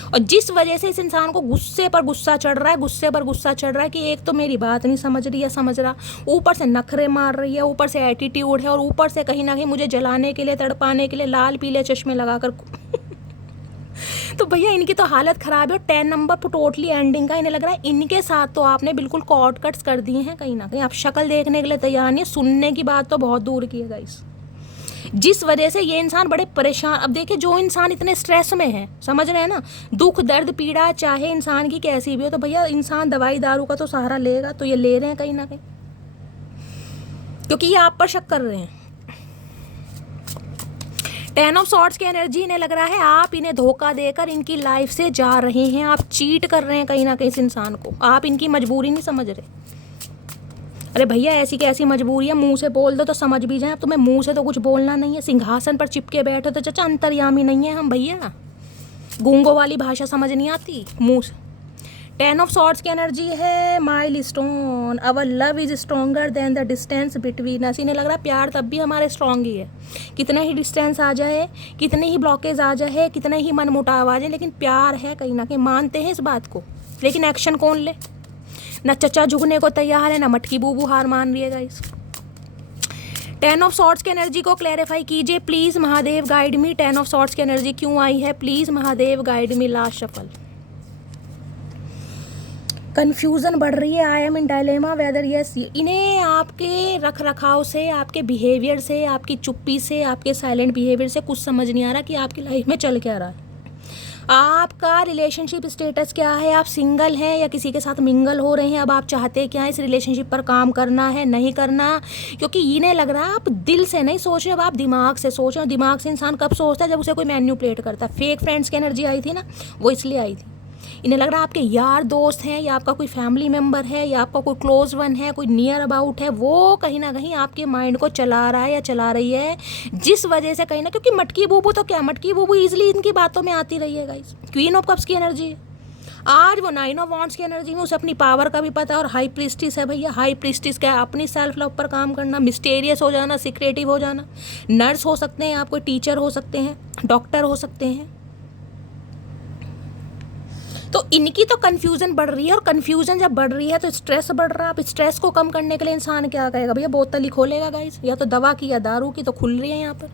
और जिस वजह से इस इंसान को गुस्से पर गुस्सा चढ़ रहा है, गुस्से पर गुस्सा चढ़ रहा है कि एक तो मेरी बात नहीं समझ रही है, समझ रहा, ऊपर से नखरे मार रही है, ऊपर से एटीट्यूड है, और ऊपर से कहीं ना कहीं मुझे जलाने के लिए, तड़पाने के लिए लाल पीले चश्मे लगाकर। तो भैया इनकी तो हालत ख़राब है। 10 नंबर पर टोटली एंडिंग का। इन्हें लग रहा है इनके साथ तो आपने बिल्कुल कॉर्ड कट्स कर दिए हैं कहीं ना कहीं। आप शक्ल देखने के लिए तैयार नहीं है, सुनने की बात तो बहुत दूर की है गाइस। जिस वजह से ये इंसान बड़े परेशान। अब देखिए जो इंसान इतने स्ट्रेस में है, समझ रहे हैं ना, दुख दर्द पीड़ा चाहे इंसान की कैसी भी हो, तो भैया इंसान दवाई दारू का तो सहारा लेगा, तो ये ले रहे हैं कहीं ना कहीं। क्योंकि ये आप पर शक कर रहे हैं। 10 ऑफ सॉर्ड्स की एनर्जी, इन्हें लग रहा है आप इन्हें धोखा देकर इनकी लाइफ से जा रहे हैं, आप चीट कर रहे हैं कहीं ना कहीं इस इंसान को, आप इनकी मजबूरी नहीं समझ रहे। अरे भैया ऐसी कैसी मजबूरी है, मुंह से बोल दो तो समझ भी जाए, अब तुम्हें मुंह से तो कुछ बोलना नहीं है, सिंहासन पर चिपके बैठे तो चाचा अंतर्यामी नहीं है हम भैया, गूंगों वाली भाषा समझ नहीं आती मुंह से। 10 ऑफ सॉर्ड्स की एनर्जी है milestone, our love is stronger than the distance between us. इन्हें लग रहा है प्यार तब भी हमारे स्ट्रॉन्ग ही है, कितने ही डिस्टेंस आ जाए, कितने ही ब्लॉकेज आ जाए, कितने ही मन मुटाव आ जाए, लेकिन प्यार है कहीं ना कहीं, मानते हैं इस बात को। लेकिन एक्शन कौन ले, ना चचा झुकने को तैयार है, ना मटकी बूबू हार मान रही है गाइस। 10 ऑफ सॉर्ड्स की एनर्जी को क्लैरिफाई कीजिए please Mahadev, guide me. 10 of swords की एनर्जी क्यों आई है, please Mahadev guide me. Last shuffle. Confusion बढ़ रही है, I am in dilemma whether yes. इन्हें आपके रख रखाव से, आपके बिहेवियर से, आपकी चुप्पी से, आपके साइलेंट बिहेवियर से कुछ समझ नहीं आ रहा कि आपकी लाइफ में चल क्या रहा है, आपका रिलेशनशिप स्टेटस क्या है, आप सिंगल हैं या किसी के साथ मिंगल हो रहे हैं, अब आप चाहते क्या है, इस रिलेशनशिप पर काम करना है नहीं करना। क्योंकि इन्हें लग रहा है आप दिल से नहीं सोच रहे, अब आप दिमाग से सोच रहे हो। दिमाग से इंसान कब सोचता है, जब उसे कोई मैन्युपुलेट करता है। फेक फ्रेंड्स की एनर्जी आई थी ना, वो इसलिए आई थी। इन्हें लग रहा है आपके यार दोस्त हैं, या आपका कोई फैमिली मेम्बर है, या आपका कोई क्लोज वन है, कोई नियर अबाउट है, वो कहीं ना कहीं आपके माइंड को चला रहा है या चला रही है, जिस वजह से कहीं ना, क्योंकि मटकी बूबू तो क्या, मटकी बूबू ईजिली इनकी बातों में आती रही है गाइस। क्वीन ऑफ कप्स की एनर्जी है आज, वो 9 ऑफ वॉन्ड्स की एनर्जी में, उसे अपनी पावर का भी पता है। और हाई प्रीस्टिस है भैया, हाई प्रीस्टिस क्या है, अपनी सेल्फ लव पर काम करना, मिस्टीरियस हो जाना, सीक्रेटिव हो जाना। नर्स हो सकते हैं आप, कोई टीचर हो सकते हैं, डॉक्टर हो सकते हैं। तो इनकी तो कन्फ्यूज़न बढ़ रही है, और कन्फ्यूज़न जब बढ़ रही है तो स्ट्रेस बढ़ रहा है। अब स्ट्रेस को कम करने के लिए इंसान क्या कहेगा भैया, बोतल ही खोलेगा गाइस, या तो दवा की या दारू की, तो खुल रही है यहाँ पर।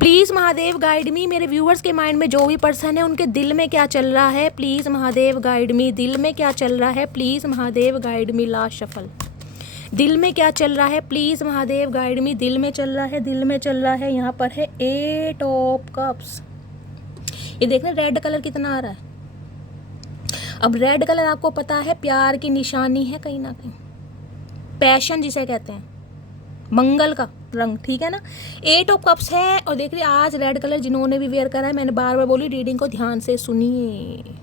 प्लीज़ महादेव गाइड मी, मेरे व्यूअर्स के माइंड में जो भी पर्सन है उनके दिल में क्या चल रहा है, प्लीज़ महादेव गाइड मी। दिल में क्या चल रहा है, please Mahadev guide me. Last shuffle. दिल में क्या चल रहा है, प्लीज़ महादेव गाइड मी। दिल में चल रहा है, दिल में चल रहा है, यहाँ पर है 8 ऑफ कप्स। ये देख रहे रेड कलर कितना आ रहा है। अब रेड कलर आपको पता है प्यार की निशानी है कहीं ना कहीं, पैशन जिसे कहते हैं, मंगल का रंग, ठीक है ना। 8 ऑफ कप्स है, और देख रहे आज रेड कलर जिन्होंने भी वेयर करा है, मैंने बार बार बोली रीडिंग को ध्यान से सुनिए।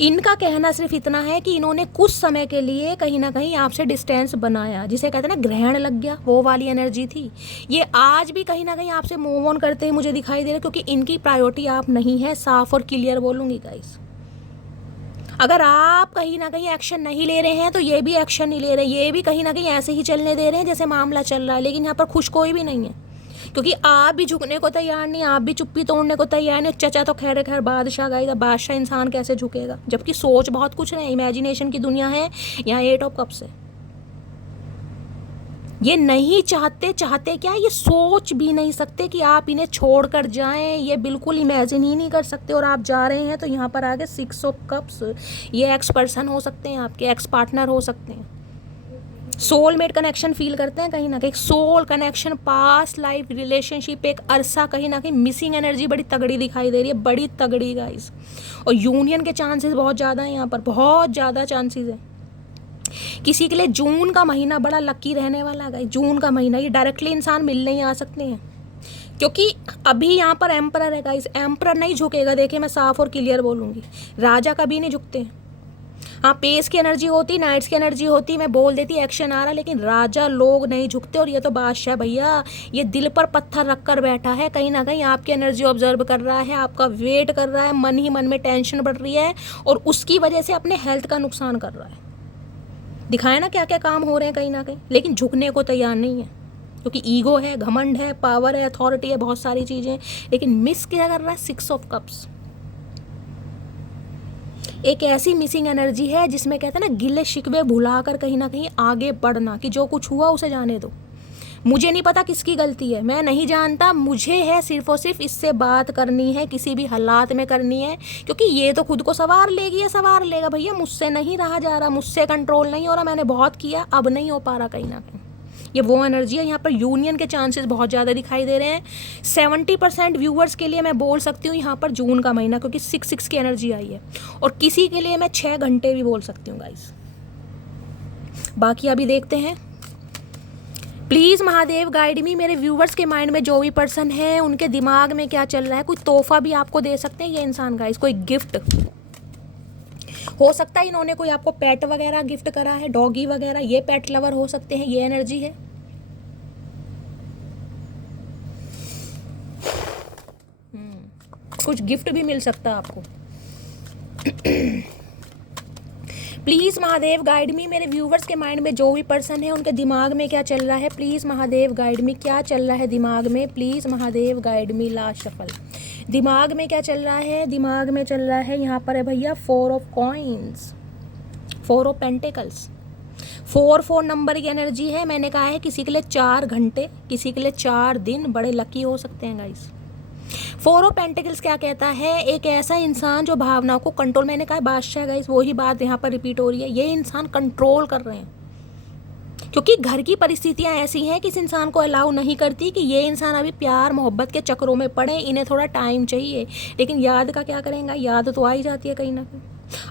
इनका कहना सिर्फ इतना है कि इन्होंने कुछ समय के लिए कहीं ना कहीं आपसे डिस्टेंस बनाया, जिसे कहते हैं ना ग्रहण लग गया, वो वाली एनर्जी थी। ये आज भी कहीं ना कहीं आपसे मूव ऑन करते हैं मुझे दिखाई दे रहा है, क्योंकि इनकी प्रायोरिटी आप नहीं है, साफ और क्लियर बोलूँगी गाइस। अगर आप कहीं ना कहीं एक्शन नहीं ले रहे हैं तो ये भी एक्शन नहीं ले रहे, ये भी कहीं ना कहीं ऐसे ही चलने दे रहे हैं जैसे मामला चल रहा है। लेकिन यहाँ पर खुश कोई भी नहीं है, क्योंकि आप भी झुकने को तैयार नहीं, आप भी चुप्पी तोड़ने को तैयार नहीं। चचा तो खैर खैर बादशाह गाइस, बादशाह इंसान कैसे झुकेगा, जबकि सोच बहुत कुछ है, इमेजिनेशन की दुनिया है। यहाँ 8 ऑफ कप्स है। ये नहीं चाहते, चाहते क्या, ये सोच भी नहीं सकते कि आप इन्हें छोड़ कर जाएं, ये बिल्कुल इमेजिन ही नहीं कर सकते, और आप जा रहे हैं। तो यहाँ पर आगे 6 ऑफ कप्स, ये एक्स पर्सन हो सकते हैं, आपके एक्स पार्टनर हो सकते हैं, सोलमेट कनेक्शन फील करते हैं कहीं ना कहीं, soul connection, past life relationship, एक अरसा कहीं ना कहीं मिसिंग एनर्जी बड़ी तगड़ी दिखाई दे रही है, बड़ी तगड़ी गाइस। और यूनियन के चांसेस बहुत ज़्यादा हैं यहाँ पर, बहुत ज़्यादा चांसेस है। किसी के लिए जून का महीना बड़ा लकी रहने वाला है। जून का महीना ये डायरेक्टली इंसान मिलने ही आ सकते हैं, क्योंकि अभी यहाँ पर एम्परर है गाइस, एम्परर नहीं झुकेगा। देखिए मैं साफ और क्लियर बोलूँगी, राजा कभी नहीं झुकते हैं। हाँ पेस की एनर्जी होती, नाइट्स की एनर्जी होती, मैं बोल देती एक्शन आ रहा, लेकिन राजा लोग नहीं झुकते। और ये तो बादशाह भैया, ये दिल पर पत्थर रख कर बैठा है, कहीं ना कहीं आपकी एनर्जी ऑब्जर्व कर रहा है, आपका वेट कर रहा है, मन ही मन में टेंशन बढ़ रही है, और उसकी वजह से अपने हेल्थ का नुकसान कर रहा है। दिखाए ना क्या क्या काम हो रहे हैं कहीं ना कहीं, लेकिन झुकने को तैयार नहीं है, क्योंकि ईगो है, घमंड है, पावर है, अथॉरिटी है, बहुत सारी चीज़ें। लेकिन मिस क्या कर रहा है, 6 ऑफ कप्स। एक ऐसी मिसिंग एनर्जी है जिसमें कहते हैं ना गिले शिकवे भुलाकर कहीं ना कहीं आगे बढ़ना, कि जो कुछ हुआ उसे जाने दो, मुझे नहीं पता किसकी गलती है, मैं नहीं जानता, मुझे है सिर्फ और सिर्फ इससे बात करनी है, किसी भी हालात में करनी है, क्योंकि ये तो खुद को संवार लेगी, ये संवार लेगा भैया, मुझसे नहीं रहा जा रहा, मुझसे कंट्रोल नहीं हो रहा, मैंने बहुत किया, अब नहीं हो पा रहा कहीं ना कहीं। ये वो एनर्जी है। यहाँ पर यूनियन के चांसेस बहुत ज़्यादा दिखाई दे रहे हैं। 70% व्यूवर्स के लिए मैं बोल सकती हूँ यहाँ पर जून का महीना, क्योंकि 6 की एनर्जी आई है, और किसी के लिए मैं 6 घंटे भी बोल सकती हूँ गाइस। बाकी अभी देखते हैं। प्लीज़ महादेव गाइड मी, मेरे व्यूवर्स के माइंड में जो भी पर्सन है उनके दिमाग में क्या चल रहा है। कोई तोहफा भी आपको दे सकते हैं ये इंसान गाइस, कोई गिफ्ट हो सकता है। इन्होंने कोई आपको पेट वगैरह गिफ्ट करा है, डॉगी वगैरह, ये पेट लवर हो सकते हैं, ये एनर्जी है। कुछ गिफ्ट भी मिल सकता है आपको। प्लीज़ महादेव गाइड मी, मेरे व्यूवर्स के माइंड में जो भी पर्सन है उनके दिमाग में क्या चल रहा है। प्लीज़ महादेव गाइड मी, क्या चल रहा है दिमाग में। Please Mahadev guide me. Last shuffle, दिमाग में क्या चल रहा है। दिमाग में चल रहा है यहाँ पर है भैया 4 of coins, 4 of pentacles. 4 number की एनर्जी है। मैंने कहा है किसी के लिए 4 घंटे, किसी के लिए 4 दिन बड़े लकी हो सकते हैं गाइस। 4 ऑफ पेंटिकल्स क्या कहता है, एक ऐसा इंसान जो भावनाओं को कंट्रोल, मैंने कहा बादशाह गाइस, वही बात यहाँ पर रिपीट हो रही है। ये इंसान कंट्रोल कर रहे हैं क्योंकि घर की परिस्थितियाँ ऐसी हैं कि इस इंसान को अलाउ नहीं करती कि ये इंसान अभी प्यार मोहब्बत के चक्रों में पड़े, इन्हें थोड़ा टाइम चाहिए। लेकिन याद का क्या करेंगे, याद तो आ ही जाती है कहीं ना कहीं।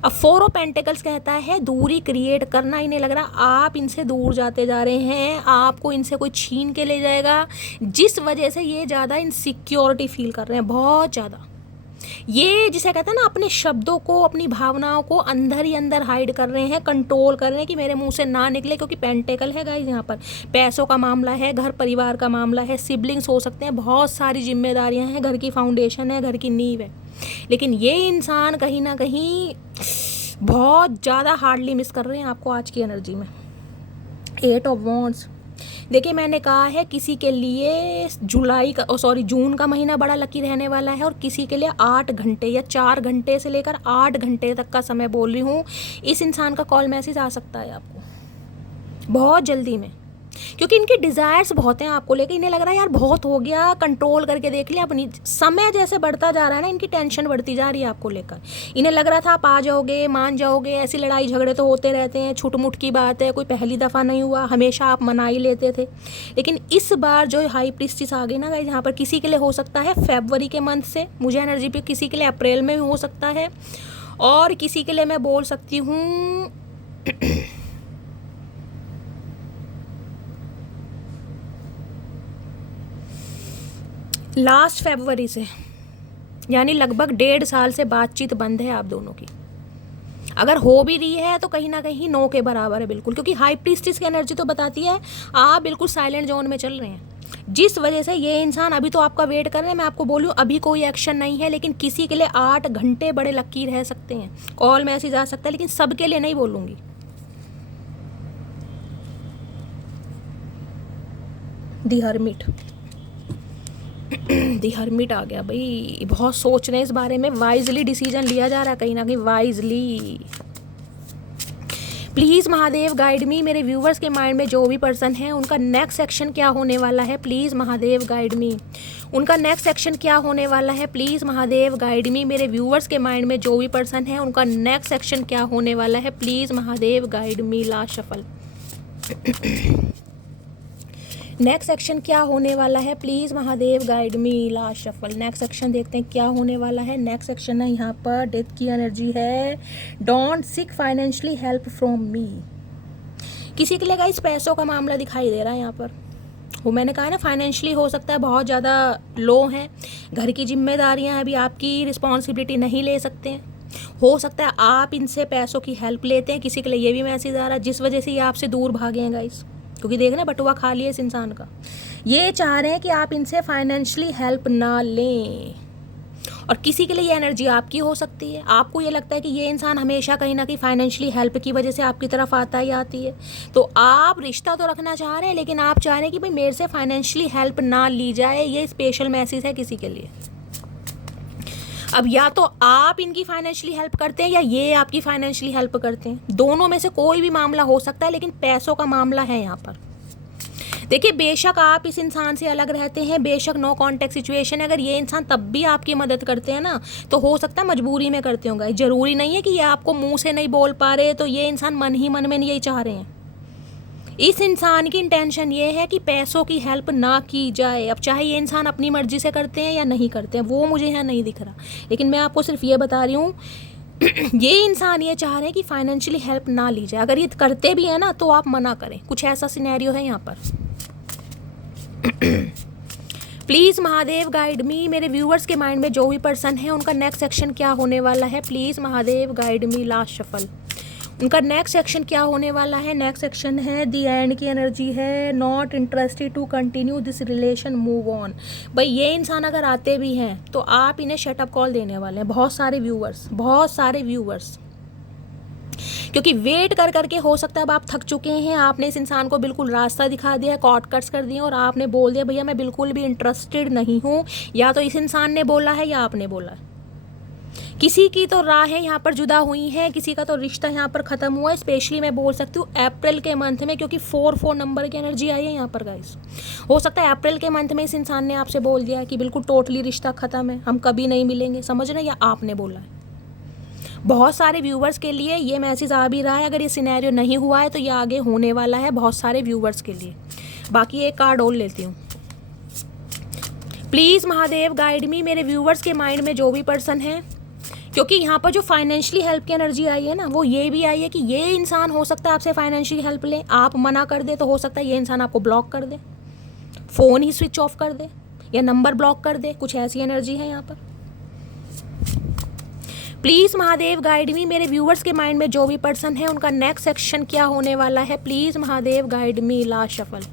अब 4 ऑफ पेंटिकल्स कहता है दूरी क्रिएट करना। इन्हें लग रहा आप इनसे दूर जाते जा रहे हैं, आपको इनसे कोई छीन के ले जाएगा, जिस वजह से ये ज़्यादा इनसिक्योरिटी फील कर रहे हैं, बहुत ज़्यादा। ये जिसे कहते हैं ना, अपने शब्दों को, अपनी भावनाओं को अंदर ही अंदर हाइड कर रहे हैं, कंट्रोल कर रहे हैं कि मेरे मुंह से ना निकले। क्योंकि पेंटिकल है गाइस, यहाँ पर पैसों का मामला है, घर परिवार का मामला है, सिबलिंग्स हो सकते हैं, बहुत सारी जिम्मेदारियां हैं, घर की फाउंडेशन है, घर की नींव है। लेकिन ये इंसान कहीं ना कहीं बहुत ज़्यादा हार्डली मिस कर रहे हैं आपको आज की एनर्जी में। 8 ऑफ वॉन्ड्स, देखिए मैंने कहा है किसी के लिए जून का महीना बड़ा लकी रहने वाला है, और किसी के लिए 8 घंटे या 4 घंटे से लेकर 8 घंटे तक का समय बोल रही हूँ। इस इंसान का कॉल मैसेज आ सकता है आपको बहुत जल्दी में, क्योंकि इनकी डिज़ायर्स बहुत हैं आपको लेकर। इन्हें लग रहा है यार बहुत हो गया, कंट्रोल करके देख लिया अपनी। समय जैसे बढ़ता जा रहा है ना, इनकी टेंशन बढ़ती जा रही है आपको लेकर। इन्हें लग रहा था आप आ जाओगे, मान जाओगे, ऐसी लड़ाई झगड़े तो होते रहते हैं, छुटमुट की बात है, कोई पहली दफ़ा नहीं हुआ, हमेशा आप मना ही लेते थे। लेकिन इस बार जो हाई प्रीस्टिस आ गई ना गाइस, यहाँ पर किसी के लिए हो सकता है फरवरी के मंथ से, मुझे एनर्जी पे किसी के लिए अप्रैल में भी हो सकता है, और किसी के लिए मैं बोल सकती हूँ लास्ट फरवरी से, यानी लगभग 1.5 साल से बातचीत बंद है आप दोनों की। अगर हो भी रही है तो कहीं ना कहीं नो के बराबर है बिल्कुल, क्योंकि हाई प्रीस्टिस की एनर्जी तो बताती है आप बिल्कुल साइलेंट जोन में चल रहे हैं, जिस वजह से ये इंसान अभी तो आपका वेट कर रहे हैं। मैं आपको बोलूँ अभी कोई एक्शन नहीं है, लेकिन किसी के लिए 8 घंटे बड़े लकी रह सकते हैं, कॉल मैसेज आ सकता है, लेकिन सबके लिए नहीं बोलूँगी। दी हर्मिट आ गया भाई, बहुत सोच रहे हैं इस बारे में, वाइजली डिसीजन लिया जा रहा है कहीं ना कहीं, वाइजली। प्लीज़ महादेव गाइड मी, मेरे व्यूवर्स के माइंड में जो भी पर्सन है उनका नेक्स्ट एक्शन क्या होने वाला है। प्लीज़ महादेव गाइड मी, उनका नेक्स्ट एक्शन क्या होने वाला है। प्लीज़ महादेव गाइड मी, मेरे व्यूवर्स के माइंड में जो भी पर्सन है उनका नेक्स्ट एक्शन क्या होने वाला है। Please Mahadev guide me. Last shuffle, next section क्या होने वाला है। Please Mahadev guide me. Last shuffle, next section देखते हैं क्या होने वाला है। नेक्स्ट सेक्शन है यहाँ पर डेथ की एनर्जी है। Don't seek financially help from me. किसी के लिए गाइस पैसों का मामला दिखाई दे रहा है यहाँ पर। वो मैंने कहा ना, फाइनेंशियली हो सकता है बहुत ज़्यादा लो हैं, घर की जिम्मेदारियाँ अभी आपकी रिस्पॉन्सिबिलिटी नहीं ले सकते हैं। हो सकता है आप इनसे पैसों की हेल्प लेते हैं, किसी के लिए ये भी मैसेज आ रहा है, जिस वजह से ये आपसे दूर भागे हैं गाइस, क्योंकि देख ना बटुआ खा लिया इस इंसान का। ये चाह रहे हैं कि आप इनसे फाइनेंशियली हेल्प ना लें, और किसी के लिए ये एनर्जी आपकी हो सकती है। आपको ये लगता है कि ये इंसान हमेशा कहीं ना कहीं फाइनेंशियली हेल्प की वजह से आपकी तरफ आता ही आती है, तो आप रिश्ता तो रखना चाह रहे हैं, लेकिन आप चाह रहे हैं कि भाई मेरे से फाइनेंशियली हेल्प ना ली जाए। ये स्पेशल मैसेज है किसी के लिए। अब या तो आप इनकी फाइनेंशियली हेल्प करते हैं या ये आपकी फाइनेंशियली हेल्प करते हैं, दोनों में से कोई भी मामला हो सकता है, लेकिन पैसों का मामला है यहाँ पर। देखिए बेशक आप इस इंसान से अलग रहते हैं, बेशक नो कॉन्टेक्ट सिचुएशन है, अगर ये इंसान तब भी आपकी मदद करते हैं ना, तो हो सकता है मजबूरी में करते होंगे। ज़रूरी नहीं है कि ये आपको मुंह से नहीं बोल पा रहे, तो ये इंसान मन ही मन में यही चाह रहे हैं। इस इंसान की इंटेंशन ये है कि पैसों की हेल्प ना की जाए। अब चाहे ये इंसान अपनी मर्जी से करते हैं या नहीं करते हैं, वो मुझे यहाँ नहीं दिख रहा, लेकिन मैं आपको सिर्फ ये बता रही हूँ ये इंसान ये चाह रहे हैं कि फाइनेंशियली हेल्प ना ली जाए। अगर ये करते भी हैं ना तो आप मना करें, कुछ ऐसा सिनेरियो है यहाँ पर। प्लीज़ महादेव गाइड मी, मेरे व्यूअर्स के माइंड में जो भी पर्सन है उनका नेक्स्ट सेक्शन क्या होने वाला है। Please Mahadev guide me, last shuffle, उनका नेक्स्ट सेक्शन क्या होने वाला है। नेक्स्ट सेक्शन है दी एंड की एनर्जी है, not interested to continue this relation, move on. भाई ये इंसान अगर आते भी हैं तो आप इन्हें शटअप कॉल देने वाले हैं। बहुत सारे व्यूअर्स क्योंकि वेट कर करके हो सकता है अब आप थक चुके हैं, आपने इस इंसान को बिल्कुल रास्ता दिखा दिया, कॉट कट्स कर दिए और आपने बोल दिया भैया मैं बिल्कुल भी इंटरेस्टेड नहीं हूँ। या तो इस इंसान ने बोला है या आपने बोला है। किसी की तो राहें यहाँ पर जुदा हुई हैं, किसी का तो रिश्ता यहाँ पर ख़त्म हुआ है। स्पेशली मैं बोल सकती हूँ अप्रैल के मंथ में, क्योंकि 4 नंबर की एनर्जी आई है यहाँ पर गाइस। हो सकता है अप्रैल के मंथ में इस इंसान ने आपसे बोल दिया कि बिल्कुल टोटली रिश्ता ख़त्म है, हम कभी नहीं मिलेंगे, समझ रहे हैं, या आपने बोला है। बहुत सारे व्यूवर्स के लिए ये मैसेज आ भी रहा है। अगर ये सिनेरियो नहीं हुआ है तो ये आगे होने वाला है बहुत सारे व्यूवर्स के लिए। बाकी एक कार्ड और लेती हूँ। प्लीज़ महादेव गाइड मी, मेरे व्यूवर्स के माइंड में जो भी पर्सन है, क्योंकि यहाँ पर जो फाइनेंशियली हेल्प की एनर्जी आई है ना, वो ये भी आई है कि ये इंसान हो सकता है आपसे फाइनेंशियली हेल्प ले, आप मना कर दे तो हो सकता है ये इंसान आपको ब्लॉक कर दे, फ़ोन ही स्विच ऑफ कर दे या नंबर ब्लॉक कर दे। कुछ ऐसी एनर्जी है यहाँ पर। प्लीज़ महादेव गाइड मी, मेरे व्यूवर्स के माइंड में जो भी पर्सन है उनका नेक्स्ट सेक्शन क्या होने वाला है। Please Mahadev guide me, last shuffle,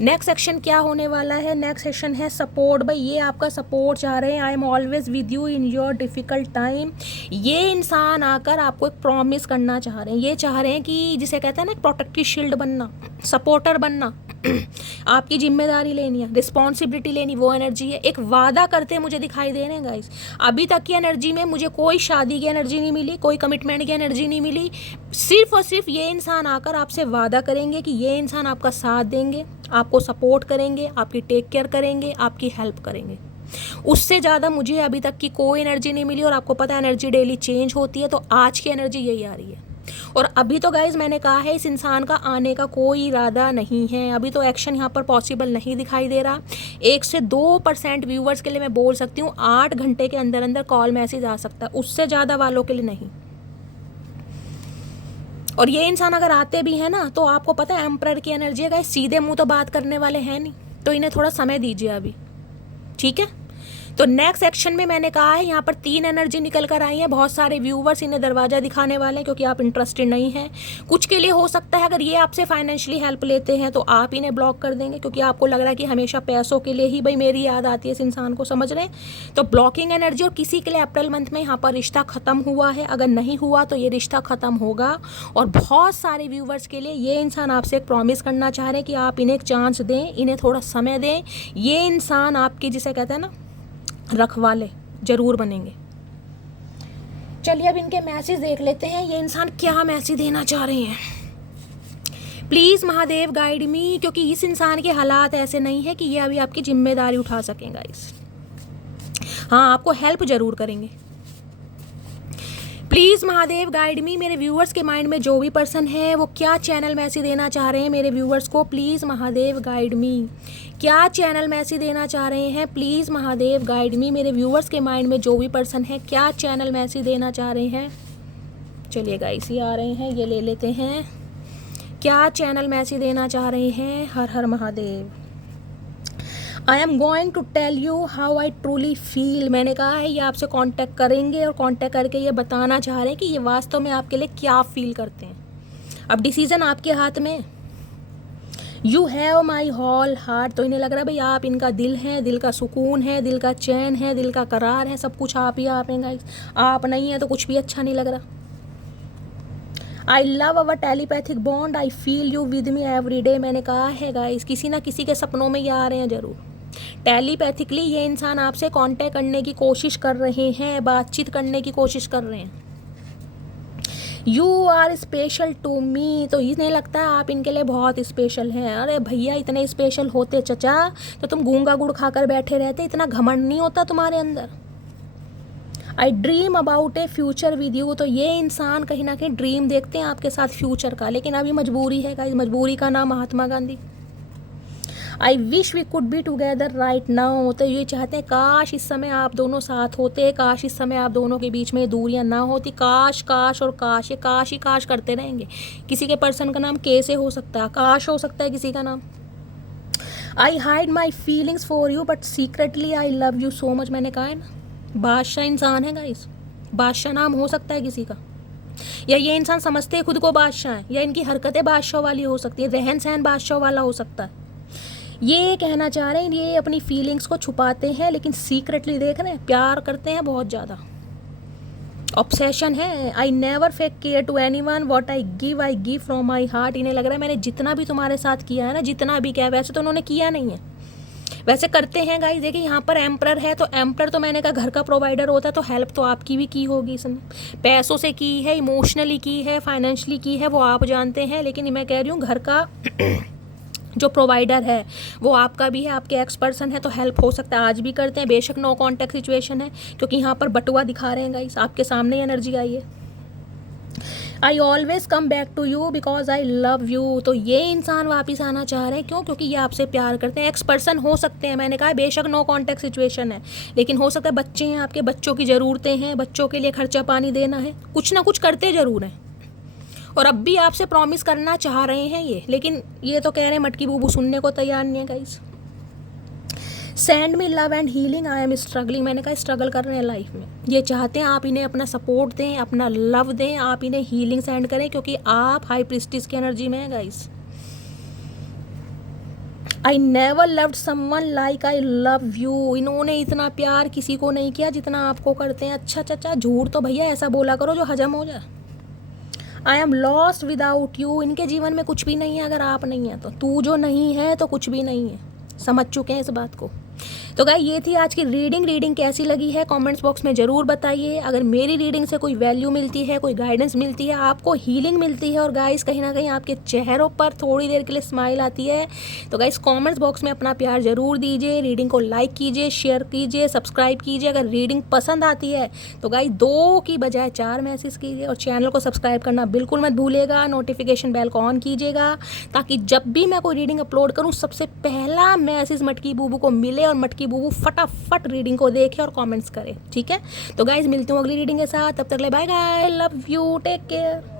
next section क्या होने वाला है। नेक्स्ट सेक्शन है सपोर्ट। भाई ये आपका सपोर्ट चाह रहे हैं। I am always with you in your difficult time. ये इंसान आकर आपको एक प्रॉमिस करना चाह रहे हैं। ये चाह रहे हैं कि जिसे कहते हैं ना प्रोटेक्टिव शील्ड बनना, सपोर्टर बनना, आपकी जिम्मेदारी लेनी है, रिस्पॉन्सिबिलिटी लेनी, वो एनर्जी है। एक वादा करते मुझे दिखाई दे रहे हैं गाइस। अभी तक की एनर्जी में मुझे कोई शादी की एनर्जी नहीं मिली, कोई कमिटमेंट की एनर्जी नहीं मिली। सिर्फ और सिर्फ ये इंसान आकर आपसे वादा करेंगे कि ये इंसान आपका साथ देंगे, आपको सपोर्ट करेंगे, आपकी टेक केयर करेंगे, आपकी हेल्प करेंगे। उससे ज़्यादा मुझे अभी तक की कोई एनर्जी नहीं मिली। और आपको पता है एनर्जी डेली चेंज होती है, तो आज की एनर्जी यही आ रही है। और अभी तो गाइज मैंने कहा है इस इंसान का आने का कोई इरादा नहीं है। अभी तो एक्शन यहाँ पर पॉसिबल नहीं दिखाई दे रहा। 1 से 2% व्यूवर्स के लिए मैं बोल सकती हूँ 8 घंटे के अंदर अंदर कॉल मैसेज आ सकता है, उससे ज़्यादा वालों के लिए नहीं। और ये इंसान अगर आते भी हैं ना, तो आपको पता है एम्परर की एनर्जी है गाइस, सीधे मुंह तो बात करने वाले हैं नहीं, तो इन्हें थोड़ा समय दीजिए अभी, ठीक है। तो नेक्स्ट सेक्शन में मैंने कहा है यहाँ पर 3 एनर्जी निकल कर आई है। बहुत सारे व्यूवर्स इन्हें दरवाज़ा दिखाने वाले हैं क्योंकि आप इंटरेस्टेड नहीं हैं। कुछ के लिए हो सकता है अगर ये आपसे फाइनेंशियली हेल्प लेते हैं तो आप इन्हें ब्लॉक कर देंगे, क्योंकि आपको लग रहा है कि हमेशा पैसों के लिए ही भाई मेरी याद आती है इस इंसान को, समझ रहे हैं। तो ब्लॉकिंग एनर्जी। और किसी के लिए अप्रैल मंथ में यहाँ पर रिश्ता ख़त्म हुआ है, अगर नहीं हुआ तो ये रिश्ता ख़त्म होगा। और बहुत सारे व्यूवर्स के लिए ये इंसान आपसे एक प्रॉमिस करना चाह रहे हैं कि आप इन्हें एक चांस दें, इन्हें थोड़ा समय दें। ये इंसान आपकी जिसे कहते हैं ना रखवाले जरूर बनेंगे। चलिए अब इनके मैसेज देख लेते हैं, ये इंसान क्या मैसेज देना चाह रहे हैं। प्लीज़ महादेव गाइड मी, क्योंकि इस इंसान के हालात ऐसे नहीं है कि ये अभी आपकी जिम्मेदारी उठा सकेंगे गाइस। हाँ, आपको हेल्प जरूर करेंगे। प्लीज़ महादेव गाइड मी, मेरे व्यूअर्स के माइंड में जो भी पर्सन है वो क्या चैनल मैसेज देना चाह रहे हैं मेरे व्यूअर्स को। प्लीज़ महादेव गाइड मी, क्या चैनल मैसेज देना चाह रहे हैं। प्लीज़ महादेव गाइड मी, मेरे व्यूअर्स के माइंड में जो भी पर्सन है क्या चैनल मैसेज देना चाह रहे हैं। चलिए गाइस ये आ रहे हैं, ये ले लेते हैं। क्या चैनल मैसेज देना चाह रहे हैं। Har Har Mahadev. I am going to tell you how I truly feel. मैंने कहा है ये आपसे कांटेक्ट करेंगे और कांटेक्ट करके ये बताना चाह रहे हैं कि ये वास्तव में आपके लिए क्या फील करते हैं। अब डिसीजन आपके हाथ में। You have my whole heart. तो इन्हें लग रहा है भाई आप इनका दिल है, दिल का सुकून है, दिल का चैन है, दिल का करार है, सब कुछ आप ही आप हैं गाइस। आप नहीं है तो कुछ भी अच्छा नहीं लग रहा। I love our telepathic bond, I feel you with me every day. मैंने कहा है गाइस किसी ना किसी के सपनों में ये आ रहे हैं ज़रूर। टेलीपैथिकली ये इंसान आपसे कांटेक्ट करने की कोशिश कर रहे हैं, बातचीत करने की कोशिश कर रहे हैं। You are special to me. तो इन्हें लगता है आप इनके लिए बहुत स्पेशल हैं। अरे भैया इतने स्पेशल होते चचा तो तुम गूंगा गुड़ खाकर बैठे रहते, इतना घमंड नहीं होता तुम्हारे अंदर। आई dream about A future with you. तो ये इंसान कहीं ना कहीं ड्रीम देखते हैं आपके साथ फ्यूचर का, लेकिन अभी मजबूरी है गाइस, मजबूरी का नाम Mahatma Gandhi. I wish we could be together right now, तो ये चाहते हैं काश इस समय आप दोनों साथ होते, काश इस समय आप दोनों के बीच में दूरियां ना होती। काश काश और काश, ये काश ही काश करते रहेंगे। किसी के पर्सन का नाम के से हो सकता है, आकाश हो सकता है किसी का नाम। आई hide my feelings for you but secretly I love you so much, मैंने कहा है ना, बादशाह इंसान है गाइस, बादशाह नाम हो सकता है किसी का, या ये इंसान समझते हैं खुद को बादशाह है, या इनकी हरकतें बादशाह वाली हो सकती है, रहन सहन बादशाह वाला हो सकता है। ये कहना चाह रहे हैं ये अपनी फीलिंग्स को छुपाते हैं लेकिन सीक्रेटली देख रहे हैं, प्यार करते हैं बहुत ज़्यादा, ऑब्सेशन है। I never fake care to anyone, what I give from my heart. इन्हें लग रहा है मैंने जितना भी तुम्हारे साथ किया है ना, जितना भी किया, वैसे तो उन्होंने किया नहीं है, वैसे करते हैं गाइस। देखिए यहाँ पर एम्प्रर है, तो एम्प्रर तो मैंने कहा घर का प्रोवाइडर होता है, तो हेल्प तो आपकी भी की होगी इसने, पैसों से की है, इमोशनली की है, फाइनेंशियली की है, वो आप जानते हैं। लेकिन मैं कह रही हूँ घर का जो प्रोवाइडर है वो आपका भी है, आपके एक्स पर्सन है, तो हेल्प हो सकता है आज भी करते हैं। बेशक नो कॉन्टैक्ट सिचुएशन है, क्योंकि यहाँ पर बटुआ दिखा रहे हैं गाइस, आपके सामने एनर्जी आई है। I always come back to you because I love you, तो ये इंसान वापस आना चाह रहे हैं, क्यों? क्योंकि ये आपसे प्यार करते हैं। एक्स पर्सन हो सकते हैं, मैंने कहा बेशक नो कॉन्टैक्ट सिचुएशन है, लेकिन हो सकता है बच्चे हैं आपके, बच्चों की ज़रूरतें हैं, बच्चों के लिए खर्चा पानी देना है, कुछ ना कुछ करते ज़रूर हैं, और अब भी आपसे प्रॉमिस करना चाह रहे हैं ये, लेकिन ये तो कह रहे हैं मटकी बूबू सुनने को तैयार नहीं है guys. Send me love and healing, I am struggling, मैंने कहा स्ट्रगल कर रहे हैं लाइफ में, ये चाहते हैं आप इन्हें अपना सपोर्ट दें, अपना लव दें, आप इन्हें हीलिंग सेंड करें, क्योंकि आप हाई प्रीस्टिस की एनर्जी में है guys. I never loved someone like I love you, इन्होंने इतना प्यार किसी को नहीं किया जितना आपको करते हैं। अच्छा चाचा झूठ तो भैया ऐसा बोला करो जो हजम हो जाए। I am lost without you, इनके जीवन में कुछ भी नहीं है अगर आप नहीं है तो, तू जो नहीं है तो कुछ भी नहीं है, समझ चुके हैं इस बात को। तो गाइस ये थी आज की रीडिंग कैसी लगी है कमेंट्स बॉक्स में ज़रूर बताइए। अगर मेरी रीडिंग से कोई वैल्यू मिलती है, कोई गाइडेंस मिलती है, आपको हीलिंग मिलती है, और गाइस कहीं ना कहीं आपके चेहरों पर थोड़ी देर के लिए स्माइल आती है, तो गाइस कमेंट्स बॉक्स में अपना प्यार ज़रूर दीजिए, रीडिंग को लाइक कीजिए, शेयर कीजिए, सब्सक्राइब कीजिए। अगर रीडिंग पसंद आती है तो गाइस 2 की बजाय 4 मैसेज कीजिए, और चैनल को सब्सक्राइब करना बिल्कुल मत भूलिएगा, नोटिफिकेशन बेल को ऑन कीजिएगा, ताकि जब भी मैं कोई रीडिंग अपलोड करूँ सबसे पहला मैसेज मटकी बूबू को मिले, और मटकी बूबू फटाफट रीडिंग को देखे और कमेंट्स करे। ठीक है, तो गाइज मिलती हूँ अगली रीडिंग के साथ, तब तक ले bye guys, love you, take care.